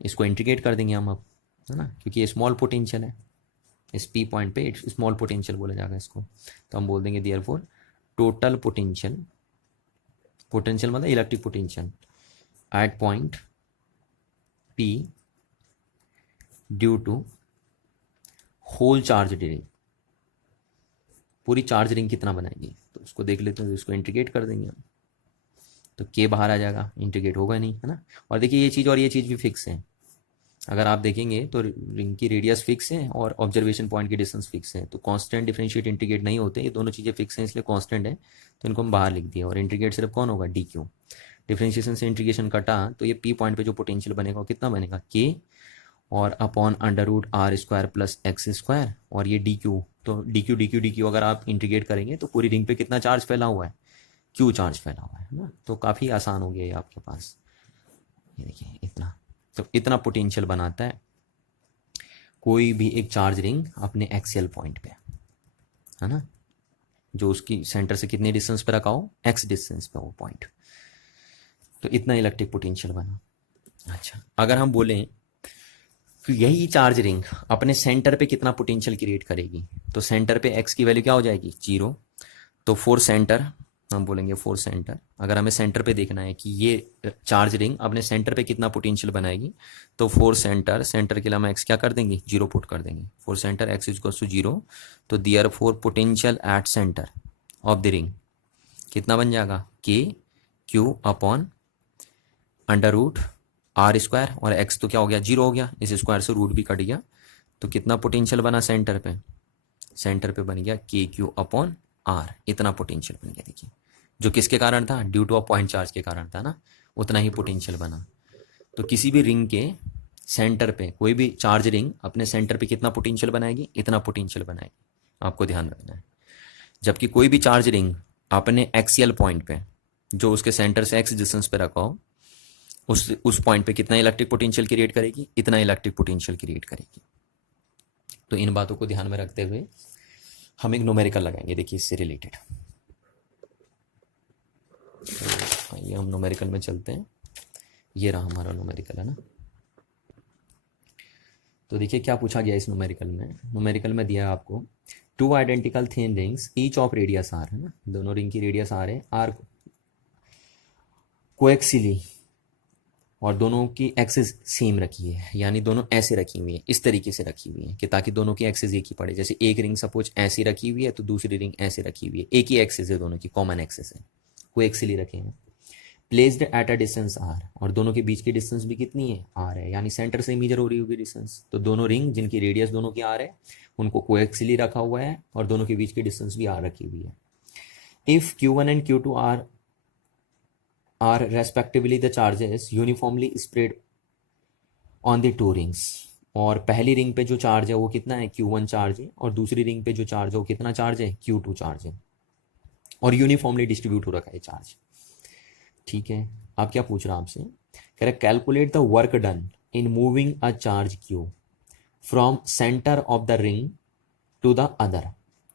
इसको इंटीग्रेट कर देंगे हम अब, है ना, क्योंकि ये स्मॉल पोटेंशियल है, इस पी पॉइंट पे स्मॉल पोटेंशियल बोला जाएगा इसको। तो हम बोल देंगे देयरफॉर टोटल पोटेंशियल, पोटेंशियल मतलब electric potential at point P due to whole charge ring. पूरी चार्ज रिंग कितना बनाएगी तो उसको देख लेते हैं, तो इसको इंटीग्रेट कर देंगे हम। तो के बाहर आ जाएगा, इंटीग्रेट होगा नहीं, है ना। और देखिए ये चीज़ और ये चीज़ भी फिक्स है, अगर आप देखेंगे तो रिंग की रेडियस फिक्स है और ऑब्जर्वेशन पॉइंट की डिस्टेंस फिक्स है। तो कांस्टेंट डिफरेंशिएट इंटीग्रेट नहीं होते, ये दोनों चीज़ें फिक्स हैं इसलिए कांस्टेंट है, तो इनको हम बाहर लिख दिए। और इंटीग्रेट सिर्फ कौन होगा, डी क्यू। डिफरेंशिएशन से इंटीग्रेशन कटा तो ये पी पॉइंट पे जो पोटेंशियल बनेगा वो कितना बनेगा, के और upon under root are square plus x square. और ये डी क्यू, तो d q d q d q अगर आप इंटीग्रेट करेंगे तो पूरी रिंग पे कितना चार्ज फैला हुआ है, क्यू चार्ज फैला हुआ है ना। तो काफ़ी आसान हो गया ये आपके पास, ये देखिए इतना। तो इतना पोटेंशियल बनाता है कोई भी एक चार्ज रिंग अपने एक्सियल पॉइंट पे, है ना, जो उसकी सेंटर से कितने डिस्टेंस पे रखा हो, एक्स डिस्टेंस पे वो पॉइंट। तो इतना इलेक्ट्रिक पोटेंशियल बना। अच्छा, अगर हम बोलें कि यही चार्ज रिंग अपने सेंटर पे कितना पोटेंशियल क्रिएट करेगी, तो सेंटर पे एक्स की वैल्यू क्या हो जाएगी, 0। तो फॉर सेंटर हम बोलेंगे फॉर सेंटर, अगर हमें सेंटर पे देखना है कि ये चार्ज रिंग अपने सेंटर पे कितना पोटेंशियल बनाएगी, तो फॉर सेंटर, सेंटर के लिए हम एक्स क्या कर देंगे, 0 पुट कर देंगे। For center X equal to 0। तो therefore potential at center of the ring कितना बन जाएगा, के Q upon under root are square, और एक्स तो क्या हो गया, 0 हो गया, इस स्क्वायर से रूट भी कट गया। तो कितना पोटेंशियल बना सेंटर पे, सेंटर पे बन गया के क्यू अपॉन आर, इतना पोटेंशियल बन गया। देखिए जो किसके कारण था, due to a point charge के कारण था ना, उतना ही पोटेंशियल बना। तो किसी भी रिंग के सेंटर पे, कोई भी चार्ज रिंग अपने सेंटर पे कितना पोटेंशियल बनाएगी, इतना पोटेंशियल बनाएगी, आपको ध्यान रखना है। जबकि कोई भी चार्ज रिंग अपने एक्सियल पॉइंट पे, जो उसके सेंटर से एक्स डिस्टेंस पे रखा हो, उस पॉइंट पे कितना इलेक्ट्रिक पोटेंशियल क्रिएट करेगी, इतना इलेक्ट्रिक पोटेंशियल क्रिएट करेगी। तो इन बातों को ध्यान में रखते हुए हम एक न्यूमेरिकल लगाएंगे, देखिए इससे रिलेटेड। तो आइए हम न्यूमेरिकल में चलते हैं, ये रहा हमारा न्यूमेरिकल, है ना। तो देखिए क्या पूछा गया इस न्यूमेरिकल में, न्यूमेरिकल में दिया आपको 2 identical thin rings each of radius R, है ना, दोनों रिंग की रेडियस आर है, आर कोएक्सिली, और दोनों की एक्सिस सेम रखी है, यानी दोनों ऐसे रखी हुई है, इस तरीके से रखी हुई है कि ताकि दोनों की एक्सिस एक ही पड़े। जैसे एक रिंग सपोज ऐसी रखी हुई है तो दूसरी रिंग ऐसे रखी हुई है, एक ही एक्सिस है, दोनों की कॉमन एक्सिस है, कोएक्सिली रखे हैं। Placed at a distance R, और दोनों के बीच की डिस्टेंस भी कितनी है, आर है, यानी सेंटर से मेजर हो रही होगी डिस्टेंस। तो दोनों रिंग जिनकी रेडियस दोनों की आर है उनको कोएक्सिली रखा हुआ है और दोनों के बीच की डिस्टेंस भी आर रखी हुई है। If Q1 and Q2 are respectively the charges uniformly spread on the two rings, और पहली रिंग पे जो चार्ज है वो कितना है, Q1 चार्ज है, और दूसरी रिंग पे जो चार्ज है वो कितना चार्ज है, Q2 चार्ज है, और यूनिफॉर्मली डिस्ट्रीब्यूट हो रखा है चार्ज। ठीक है, अब क्या पूछ रहा है आपसे, कह रहा calculate the work done in moving a charge Q from center of the ring to the other.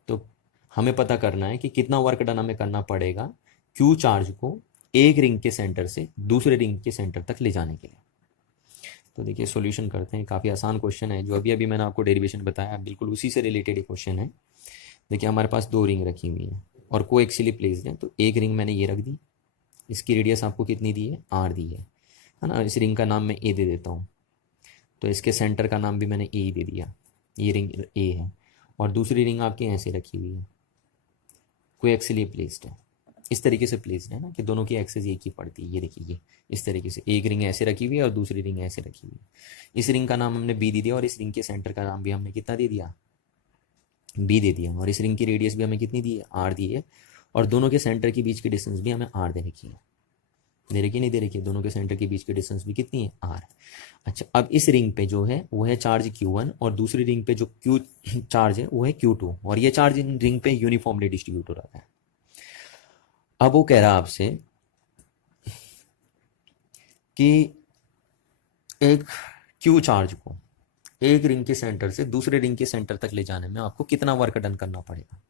तो हमें पता करना है कि कितना वर्क डन हमें करना पड़ेगा Q चार्ज को एक रिंग के सेंटर से दूसरे रिंग के सेंटर तक ले जाने के लिए। तो देखिए सॉल्यूशन करते हैं, काफ़ी आसान क्वेश्चन है, जो अभी अभी मैंने आपको डेरिवेशन बताया बिल्कुल उसी से रिलेटेड क्वेश्चन है। देखिए हमारे पास दो रिंग रखी हुई है और कोएक्सियली प्लेस्ड है, तो एक रिंग मैंने ये रख दी, इसकी रेडियस आपको कितनी दी है, आर दी है ना। इस रिंग का नाम मैं ए दे देता हूँ, तो इसके सेंटर का नाम भी मैंने ए ही दे दिया, ये रिंग ए है। और दूसरी रिंग आपकी ऐसे रखी हुई है, कोएक्सियली प्लेस्ड है, इस तरीके से प्लेस्ड है ना कि दोनों की एक्सेस एक ही पड़ती है। ये देखिए ये इस तरीके से एक रिंग ऐसे रखी हुई है और दूसरी रिंग ऐसे रखी हुई है। इस रिंग का नाम हमने बी दे दिया और इस रिंग के सेंटर का नाम भी हमने कितना दे दिया, बी दे दिया। और इस रिंग की रेडियस भी हमें कितनी दी है, आर दी है। और दोनों के सेंटर के बीच की डिस्टेंस भी हमें आर दे रखी है, दे रखी नहीं दे रखी है, दोनों के सेंटर के बीच की डिस्टेंस भी कितनी है, आर। अच्छा, अब इस रिंग पे जो है वो है चार्ज Q1 और दूसरी रिंग पे जो Q चार्ज है वो है Q2 और ये चार्ज इन रिंग पे यूनिफॉर्मली डिस्ट्रीब्यूट हो रहा है। अब वो कह रहा है आपसे कि एक Q चार्ज को एक रिंग के सेंटर से दूसरे रिंग के सेंटर तक ले जाने में आपको कितना वर्क डन करना पड़ेगा।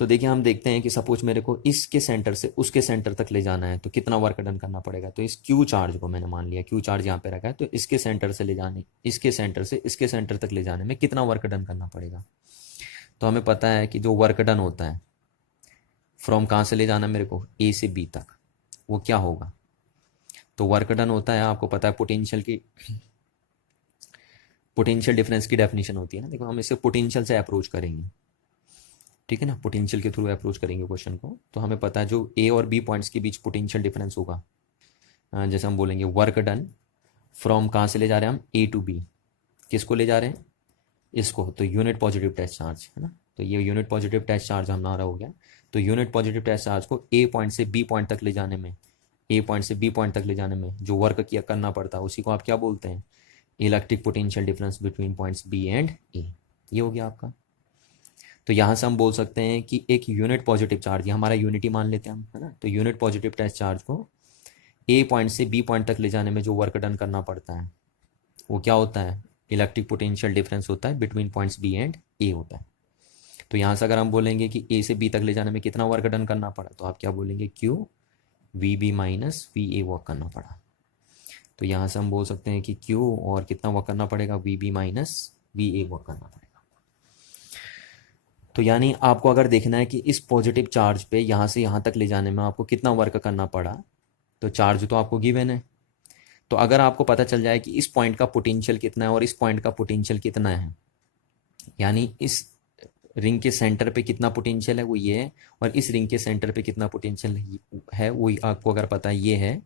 तो देखिए हम देखते हैं कि सपोज मेरे को इसके सेंटर से उसके सेंटर तक ले जाना है तो कितना वर्क डन करना पड़ेगा। तो इस Q चार्ज को मैंने मान लिया, Q चार्ज यहाँ पे रखा है, तो इसके सेंटर से ले जाने, इसके सेंटर से इसके सेंटर तक ले जाने में कितना वर्क डन करना पड़ेगा। तो हमें पता है कि जो वर्क डन होता है फ्रॉम कहाँ से ले जाना मेरे को, ए से बी तक, वो क्या होगा। तो वर्क डन होता है, आपको पता है पोटेंशियल डिफरेंस की डेफिनेशन होती है ना। देखो हम इसे पोटेंशियल से अप्रोच करेंगे, ठीक है ना, पोटेंशियल के थ्रू अप्रोच करेंगे क्वेश्चन को। तो हमें पता है जो ए और बी पॉइंट्स के बीच पोटेंशियल डिफरेंस होगा, जैसे हम बोलेंगे वर्क डन फ्रॉम कहाँ से ले जा रहे हैं हम, ए टू बी, किसको ले जा रहे हैं, इसको, तो यूनिट पॉजिटिव टेस्ट चार्ज है ना। तो ये यूनिट पॉजिटिव टेस्ट चार्ज हमारा हो गया। तो यूनिट पॉजिटिव टेस्ट चार्ज को ए पॉइंट से बी पॉइंट तक ले जाने में, ए पॉइंट से बी पॉइंट तक ले जाने में जो वर्क किया करना पड़ता है उसी को आप क्या बोलते हैं, electric potential difference between points B and A. ये हो गया आपका। तो यहाँ से हम बोल सकते हैं कि एक यूनिट पॉजिटिव चार्ज, ये हमारा यूनिटी मान लेते हैं हम, है ना। तो यूनिट पॉजिटिव टेस्ट चार्ज को ए पॉइंट से बी पॉइंट तक ले जाने में जो वर्क डन करना पड़ता है वो क्या होता है, इलेक्ट्रिक पोटेंशियल डिफरेंस होता है बिटवीन पॉइंट्स बी एंड ए होता है। तो यहाँ से अगर हम बोलेंगे कि ए से बी तक ले जाने में कितना वर्क डन करना पड़ा, तो आप क्या बोलेंगे, Q V B minus V A work करना पड़ा। तो यहाँ से हम बोल सकते हैं कि क्यू और कितना वर्क करना पड़ेगा, V B minus V A work करना पड़ेगा। तो यानी आपको अगर देखना है कि इस पॉजिटिव चार्ज पे यहाँ से यहाँ तक ले जाने में आपको कितना वर्क करना पड़ा, तो चार्ज तो आपको गिवन है। तो अगर आपको पता चल जाए कि इस पॉइंट का पोटेंशियल कितना है और इस पॉइंट का पोटेंशियल कितना है, यानी इस रिंग के सेंटर पे कितना पोटेंशियल है वो ये है, और इस रिंग के सेंटर पे कितना पोटेंशियल है वो आपको अगर पता ये है,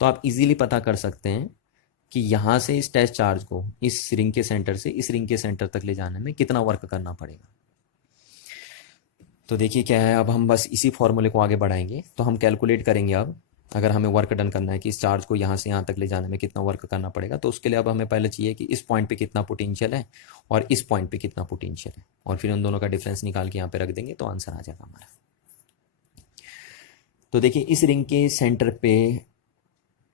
तो आप इजीली पता कर सकते हैं कि यहाँ से इस टेस्ट चार्ज को इस रिंग के सेंटर से इस रिंग के सेंटर तक ले जाने में कितना वर्क करना पड़ेगा। तो देखिए क्या है, अब हम बस इसी फॉर्मूले को आगे बढ़ाएंगे। तो हम कैलकुलेट करेंगे अब, अगर हमें वर्क डन करना है कि इस चार्ज को यहाँ से यहाँ तक ले जाने में कितना वर्क करना पड़ेगा, तो उसके लिए अब हमें पहले चाहिए कि इस पॉइंट पे कितना पोटेंशियल है और इस पॉइंट पे कितना पोटेंशियल है, और फिर उन दोनों का डिफरेंस निकाल के यहाँ पे रख देंगे तो आंसर आ जाएगा हमारा। तो देखिए इस रिंग के सेंटर पे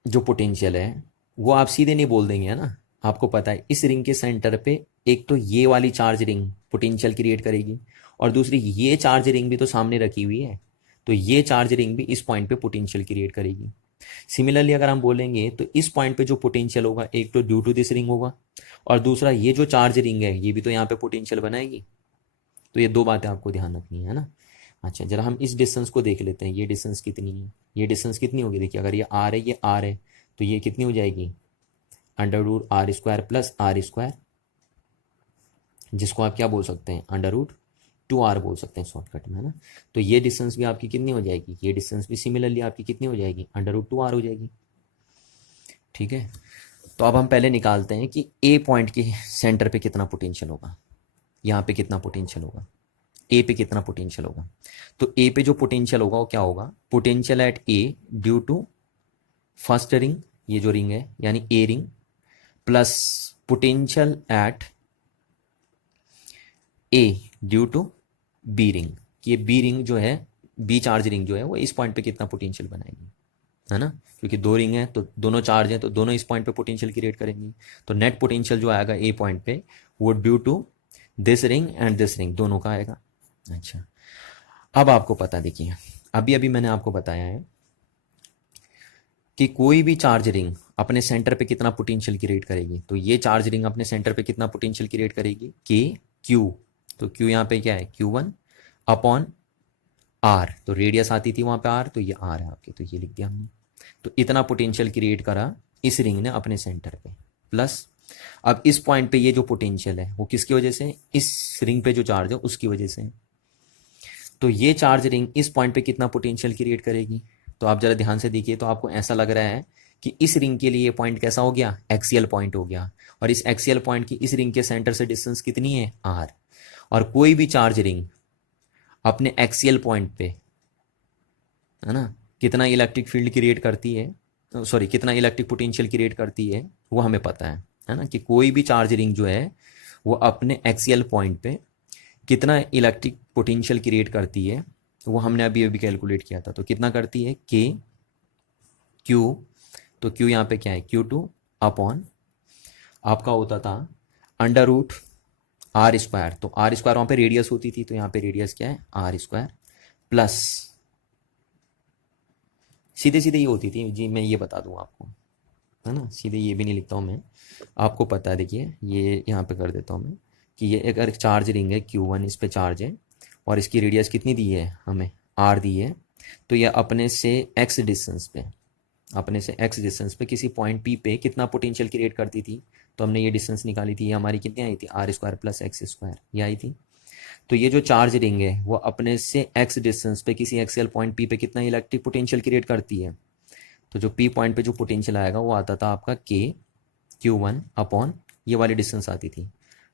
जो पोटेंशियल है वो आप सीधे नहीं बोल देंगे, है ना। आपको पता है इस रिंग के सेंटर पे एक तो ये वाली चार्ज रिंग पोटेंशियल क्रिएट करेगी, और दूसरी ये चार्ज रिंग भी तो सामने रखी हुई है, तो ये चार्ज रिंग भी इस पॉइंट पे पोटेंशियल क्रिएट करेगी। सिमिलरली अगर हम बोलेंगे तो इस पॉइंट पे जो पोटेंशियल होगा एक तो ड्यू टू दिस रिंग होगा, और दूसरा ये जो चार्ज रिंग है ये भी तो यहाँ पे पोटेंशियल बनाएगी। तो ये दो बातें आपको ध्यान रखनी है ना। अच्छा जरा हम इस डिस्टेंस को देख लेते हैं, ये डिस्टेंस कितनी है, ये डिस्टेंस कितनी होगी। देखिए अगर ये आर है, ये आर है, तो ये कितनी हो जाएगी, under root are square plus R square, जिसको आप क्या बोल सकते हैं, अंडर रूट 2r बोल सकते हैं शॉर्टकट में, है ना। तो ये डिस्टेंस भी आपकी कितनी हो जाएगी, ये डिस्टेंस भी सिमिलरली आपकी कितनी हो जाएगी, अंडर रूट 2r हो जाएगी। ठीक है, तो अब हम पहले निकालते हैं कि ए पॉइंट के सेंटर पे कितना पोटेंशियल होगा, यहाँ पे कितना पोटेंशियल होगा, ए पे कितना पोटेंशियल होगा। तो ए पे जो पोटेंशियल होगा वो क्या होगा, potential at A due to first ring, ये जो रिंग है यानी A ring, plus potential at A due to B ring. ये बी रिंग जो है, बी चार्ज रिंग जो है वो इस पॉइंट पे कितना पोटेंशियल बनाएगी, है ना। क्योंकि दो रिंग है तो दोनों चार्ज हैं तो दोनों इस पॉइंट पे पोटेंशियल क्रिएट करेंगी। तो नेट पोटेंशियल जो आएगा ए पॉइंट पे वो due to this ring and this ring दोनों का आएगा। अच्छा अब आपको पता, देखिए अभी अभी मैंने आपको बताया है कि कोई भी चार्ज रिंग अपने सेंटर पे कितना पोटेंशियल क्रिएट करेगी। तो ये चार्ज रिंग अपने सेंटर पे कितना पोटेंशियल क्रिएट करेगी, के क्यू, तो Q यहाँ पे क्या है, Q1 अपॉन आर, तो रेडियस आती थी वहाँ पे आर, तो ये आर है आपके, तो ये लिख दिया हमने। तो इतना पोटेंशियल क्रिएट करा इस रिंग ने अपने सेंटर पे। प्लस अब इस पॉइंट पे ये जो पोटेंशियल है वो किसकी वजह से, इस रिंग पे जो चार्ज है उसकी वजह से। तो ये चार्ज रिंग इस पॉइंट पे कितना पोटेंशियल क्रिएट करेगी, तो आप जरा ध्यान से देखिए, तो आपको ऐसा लग रहा है कि इस रिंग के लिए ये पॉइंट कैसा हो गया, एक्सियल पॉइंट हो गया। और इस एक्सियल पॉइंट की इस रिंग के सेंटर से डिस्टेंस कितनी है, आर। और कोई भी चार्ज रिंग अपने एक्सियल पॉइंट पे, है ना, कितना इलेक्ट्रिक फील्ड क्रिएट करती है, सॉरी कितना इलेक्ट्रिक पोटेंशियल क्रिएट करती है, वो हमें पता है ना, कि कोई भी चार्ज रिंग जो है वो अपने एक्सियल पॉइंट पे कितना इलेक्ट्रिक पोटेंशियल क्रिएट करती है, वो हमने अभी अभी कैलकुलेट किया था। तो कितना करती है, के क्यू, तो क्यू यहाँ पे क्या है, Q2 अपॉन आपका होता था अंडर रूट आर स्क्वायर। तो आर स्क्वायर वहाँ पे रेडियस होती थी, तो यहाँ पे रेडियस क्या है, आर स्क्वायर, प्लस सीधे सीधे ये होती थी जी, मैं ये बता दूँ आपको, है ना, सीधे ये भी नहीं लिखता हूँ मैं, आपको पता है। देखिए ये यहाँ पे कर देता हूँ मैं, कि ये अगर चार्ज रिंग है Q1, इस पे चार्ज है और इसकी रेडियस कितनी दी है हमें, R दी है, तो ये अपने से x डिस्टेंस पे, अपने से x डिस्टेंस पे किसी पॉइंट P पे कितना पोटेंशियल क्रिएट करती थी, तो हमने ये डिस्टेंस निकाली थी, ये हमारी कितनी आई थी, R square plus x square, ये आई थी। तो ये जो चार्ज रिंग है वो अपने से x डिस्टेंस पे किसी एक्सियल पॉइंट P पे कितना इलेक्ट्रिक पोटेंशियल क्रिएट करती है, तो जो P पॉइंट पे जो पोटेंशियल आएगा वो आता था आपका K Q1 अपॉन ये वाली डिस्टेंस आती थी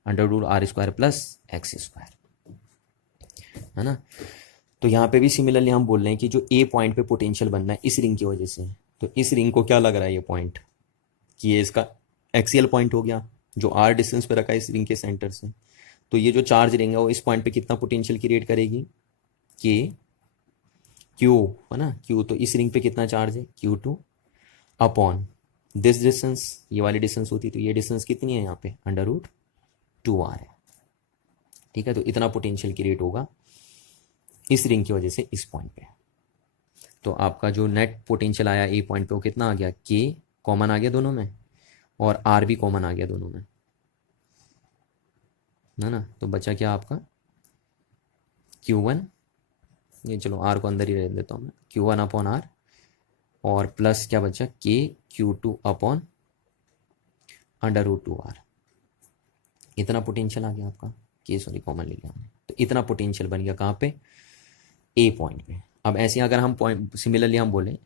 under root are square plus x square, है ना। तो यहाँ पे भी सिमिलरली हम बोल रहे हैं कि जो ए पॉइंट पे पोटेंशियल बनना है इस रिंग की वजह से, तो इस रिंग को क्या लग रहा है ये पॉइंट, कि ये इसका एक्सियल पॉइंट हो गया जो आर डिस्टेंस पे रखा है इस रिंग के सेंटर से। तो ये जो चार्ज रिंग है वो इस पॉइंट पे कितना पोटेंशियल क्रिएट करेगी, के क्यू, है ना, क्यू, तो इस रिंग पे कितना चार्ज है, Q2 अपॉन दिस डिस्टेंस, ये वाली डिस्टेंस होती, तो ये डिस्टेंस कितनी है यहाँ पे, अंडर रूट 2r है, ठीक है। तो इतना पोटेंशियल क्रिएट होगा इस रिंग की वजह से इस पॉइंट पे। तो आपका जो नेट पोटेंशियल आया ए पॉइंट पे वो कितना आ गया, के कॉमन आ गया दोनों में और आर भी कॉमन आ गया दोनों में, है ना। तो बचा क्या आपका, Q1, ये चलो आर को अंदर ही रह देता हूँ मैं, Q1 अपॉन आर, और प्लस क्या बचा, के Q2 upon under root 2r। इतना पोटेंशियल आ गया आपका, के सॉरी कॉमन ले लिया हमने, तो इतना पोटेंशियल बन गया कहाँ पे, ए पॉइंट पे। अब ऐसे अगर हम पॉइंट सिमिलरली हम बोले,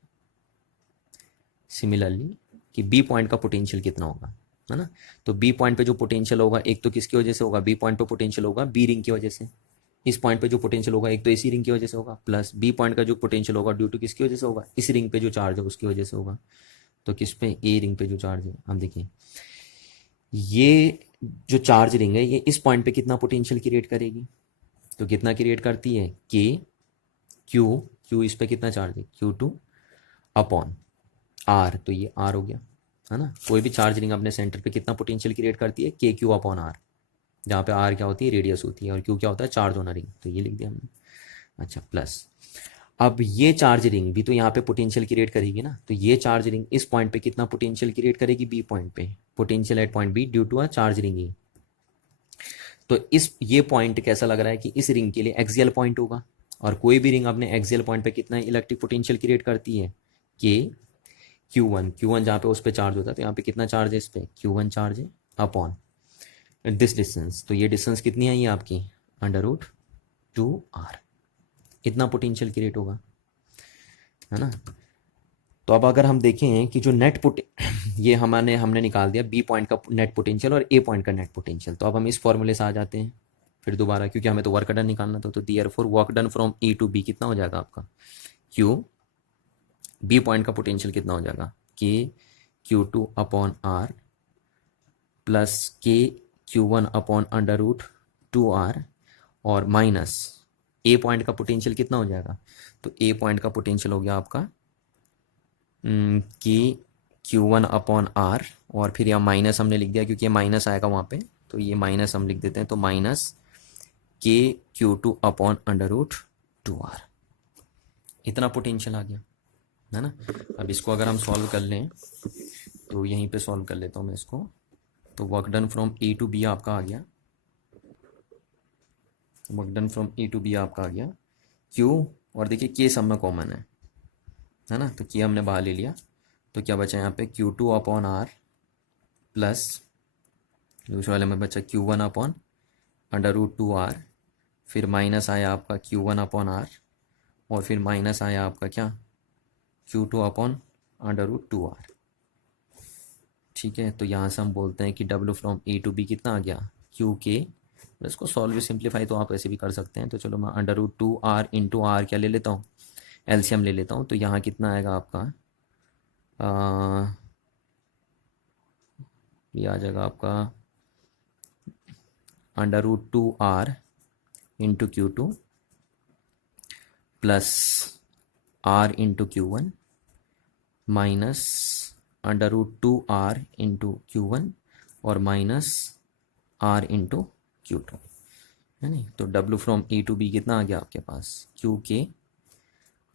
सिमिलरली कि बी पॉइंट का पोटेंशियल कितना होगा, है ना, तो बी पॉइंट पे जो पोटेंशियल होगा एक तो किसकी वजह से होगा, बी पॉइंट पे पोटेंशियल होगा बी रिंग की वजह से, इस पॉइंट पे जो पोटेंशियल होगा एक तो इसी रिंग की वजह से होगा, प्लस बी पॉइंट का जो पोटेंशियल होगा ड्यू टू किसकी वजह से होगा, इस रिंग पे जो चार्ज है उसकी वजह से होगा। तो किस पे, ए रिंग पे जो चार्ज है, हम देखिए ये जो चार्ज रिंग है ये इस पॉइंट पे कितना पोटेंशियल क्रिएट करेगी, तो कितना क्रिएट करती है, के क्यू, क्यू इस पे कितना चार्ज है, Q2 अपॉन आर, तो ये आर हो गया, है ना। कोई भी चार्ज रिंग अपने सेंटर पे कितना पोटेंशियल क्रिएट करती है, के क्यू अपॉन आर, जहाँ पे आर क्या होती है, रेडियस होती है, और क्यू क्या होता है, चार्ज होना रिंग, तो ये लिख दिया हमने। अच्छा, प्लस अब ये चार्ज रिंग भी तो यहाँ पे पोटेंशियल क्रिएट करेगी ना, तो ये चार्ज रिंग इस पॉइंट पे कितना पोटेंशियल क्रिएट करेगी, बी पॉइंट पे, potential at point B due to a charge ring E. तो इस ये पॉइंट कैसा लग रहा है कि इस रिंग के लिए एक्सियल पॉइंट होगा, और कोई भी रिंग अपने एक्सियल पॉइंट पे कितना इलेक्ट्रिक पोटेंशियल क्रिएट करती है, के Q1, Q1 जहाँ पे उस पर चार्ज होता है, तो यहाँ पे कितना चार्ज है, इस पे Q1 चार्ज है अपॉन दिस डिस्टेंस, तो ये डिस्टेंस कितनी आई है आपकी, अंडर रूट 2r, इतना पोटेंशियल क्रिएट होगा, है ना। तो अब अगर हम देखें कि जो नेट ये हमने निकाल दिया बी पॉइंट का नेट पोटेंशियल और ए पॉइंट का नेट पोटेंशियल, तो अब हम इस फॉर्मूले से आ जाते हैं फिर दोबारा, क्योंकि हमें तो वर्क डन निकालना था। तो therefore work done from A to B कितना हो जाएगा आपका, क्यू, बी पॉइंट का पोटेंशियल कितना हो जाएगा, के Q2 अपॉन आर प्लस के Q1 upon under root 2r, और माइनस ए पॉइंट का पोटेंशियल कितना हो जाएगा, तो ए पॉइंट का पोटेंशियल हो गया आपका कि Q1 अपॉन आर, और फिर यहाँ माइनस हमने लिख दिया क्योंकि ये माइनस आएगा वहाँ पे, तो ये माइनस हम लिख देते हैं, तो माइनस के Q2 upon under root 2r, इतना पोटेंशियल आ गया, है ना। अब इसको अगर हम सॉल्व कर लें, तो यहीं पे सॉल्व कर लेता हूँ मैं इसको, तो work done from A to B आपका आ गया work done from E to B आपका आ गया क्यू, और देखिए के सब में कॉमन है ना, तो के हमने बाहर ले लिया, तो क्या बचा यहाँ पे Q2 अपॉन आर प्लस दूसरे वाले में बचा Q1 अपॉन √2r, फिर माइनस आया आपका Q1 अपॉन आर, और फिर माइनस आया आपका क्या Q2 अपॉन √2r। ठीक है, तो यहाँ से हम बोलते हैं कि W from A to B कितना आ गया QK। इसको सॉल्व सिंप्लीफाई तो आप ऐसे भी कर सकते हैं, तो चलो मैं √2r इंटू आर क्या ले लेता हूँ, एलसीएम ले लेता हूँ, तो यहाँ कितना आएगा आपका ये आ जाएगा आपका √2r into Q2 plus r into Q1 minus √2r into Q1 और माइनस r इंटू Q2, है नहीं। तो W from E to B कितना आ गया आपके पास QK,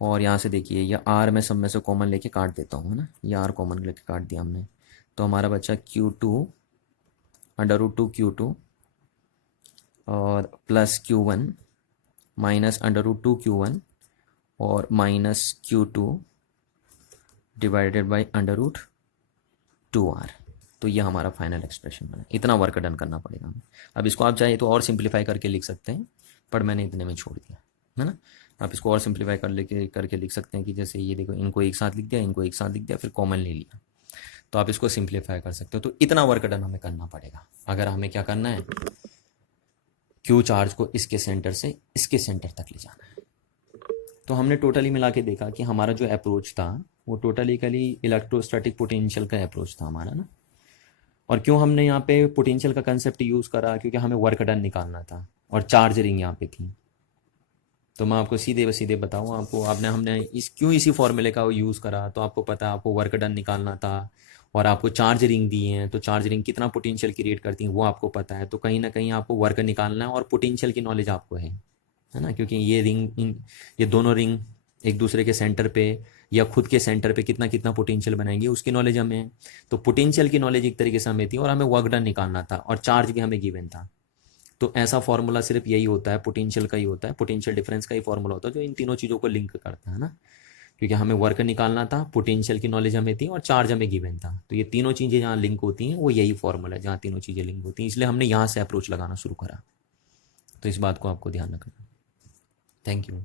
और यहाँ से देखिए ये r मैं सब में से कॉमन लेके काट देता हूँ, है ना, ये r कॉमन लेके काट दिया हमने, तो हमारा बचा Q2 √2 Q2 और प्लस Q1 माइनस √2 Q1 और minus Q2 divided by √2r। तो ये हमारा फाइनल एक्सप्रेशन बना। इतना वर्क डन करना पड़ेगा हमें। अब इसको आप चाहे तो और सिंप्लीफाई करके लिख सकते हैं, पर मैंने इतने में छोड़ दिया, है ना। आप इसको और सिंप्लीफाई करके लिख सकते हैं कि जैसे ये देखो, इनको एक साथ लिख दिया, इनको एक साथ लिख दिया, फिर कॉमन ले लिया, तो आप इसको सिंप्लीफाई कर सकते हो। तो इतना वर्क डन हमें करना पड़ेगा अगर हमें क्या करना है, क्यू चार्ज को इसके सेंटर से इसके सेंटर तक ले जाना है। तो हमने टोटली मिला के देखा कि हमारा जो अप्रोच था वो टोटली इलेक्ट्रोस्टैटिक पोटेंशियल का अप्रोच था हमारा ना। और क्यों हमने यहाँ पे पोटेंशियल का कंसेप्ट यूज़ करा, क्योंकि हमें वर्क डन निकालना था और चार्ज रिंग यहाँ पे थी। तो मैं आपको सीधे बताऊँ आपको, हमने इसी फॉर्मूले का यूज़ करा, तो आपको पता है आपको वर्क डन निकालना था, और आपको चार्ज रिंग दिए हैं, तो चार्ज रिंग कितना पोटेंशियल क्रिएट करती हैं वो आपको पता है। तो कहीं ना कहीं आपको वर्क निकालना है और पोटेंशियल की नॉलेज आपको है ना, क्योंकि ये दोनों रिंग एक दूसरे के सेंटर पे या खुद के सेंटर पे कितना कितना पोटेंशियल बनाएंगे उसकी नॉलेज हमें है। तो पोटेंशियल की नॉलेज एक तरीके से हमें थी और हमें वर्क डन निकालना था, और चार्ज भी हमें गिवन था। तो ऐसा फॉर्मूला सिर्फ यही होता है, पोटेंशियल का ही होता है, पोटेंशियल डिफरेंस का ही फॉर्मूला होता है जो इन तीनों चीज़ों को लिंक करता है ना। क्योंकि हमें वर्क निकालना था, पोटेंशियल की नॉलेज हमें थी और चार्ज हमें गिवन था, तो ये तीनों चीज़ें जहाँ लिंक होती हैं वो यही फॉर्मूला है जहाँ तीनों चीज़ें लिंक होती हैं, इसलिए हमने यहाँ से अप्रोच लगाना शुरू करा। तो इस बात को आपको ध्यान रखना। Thank you.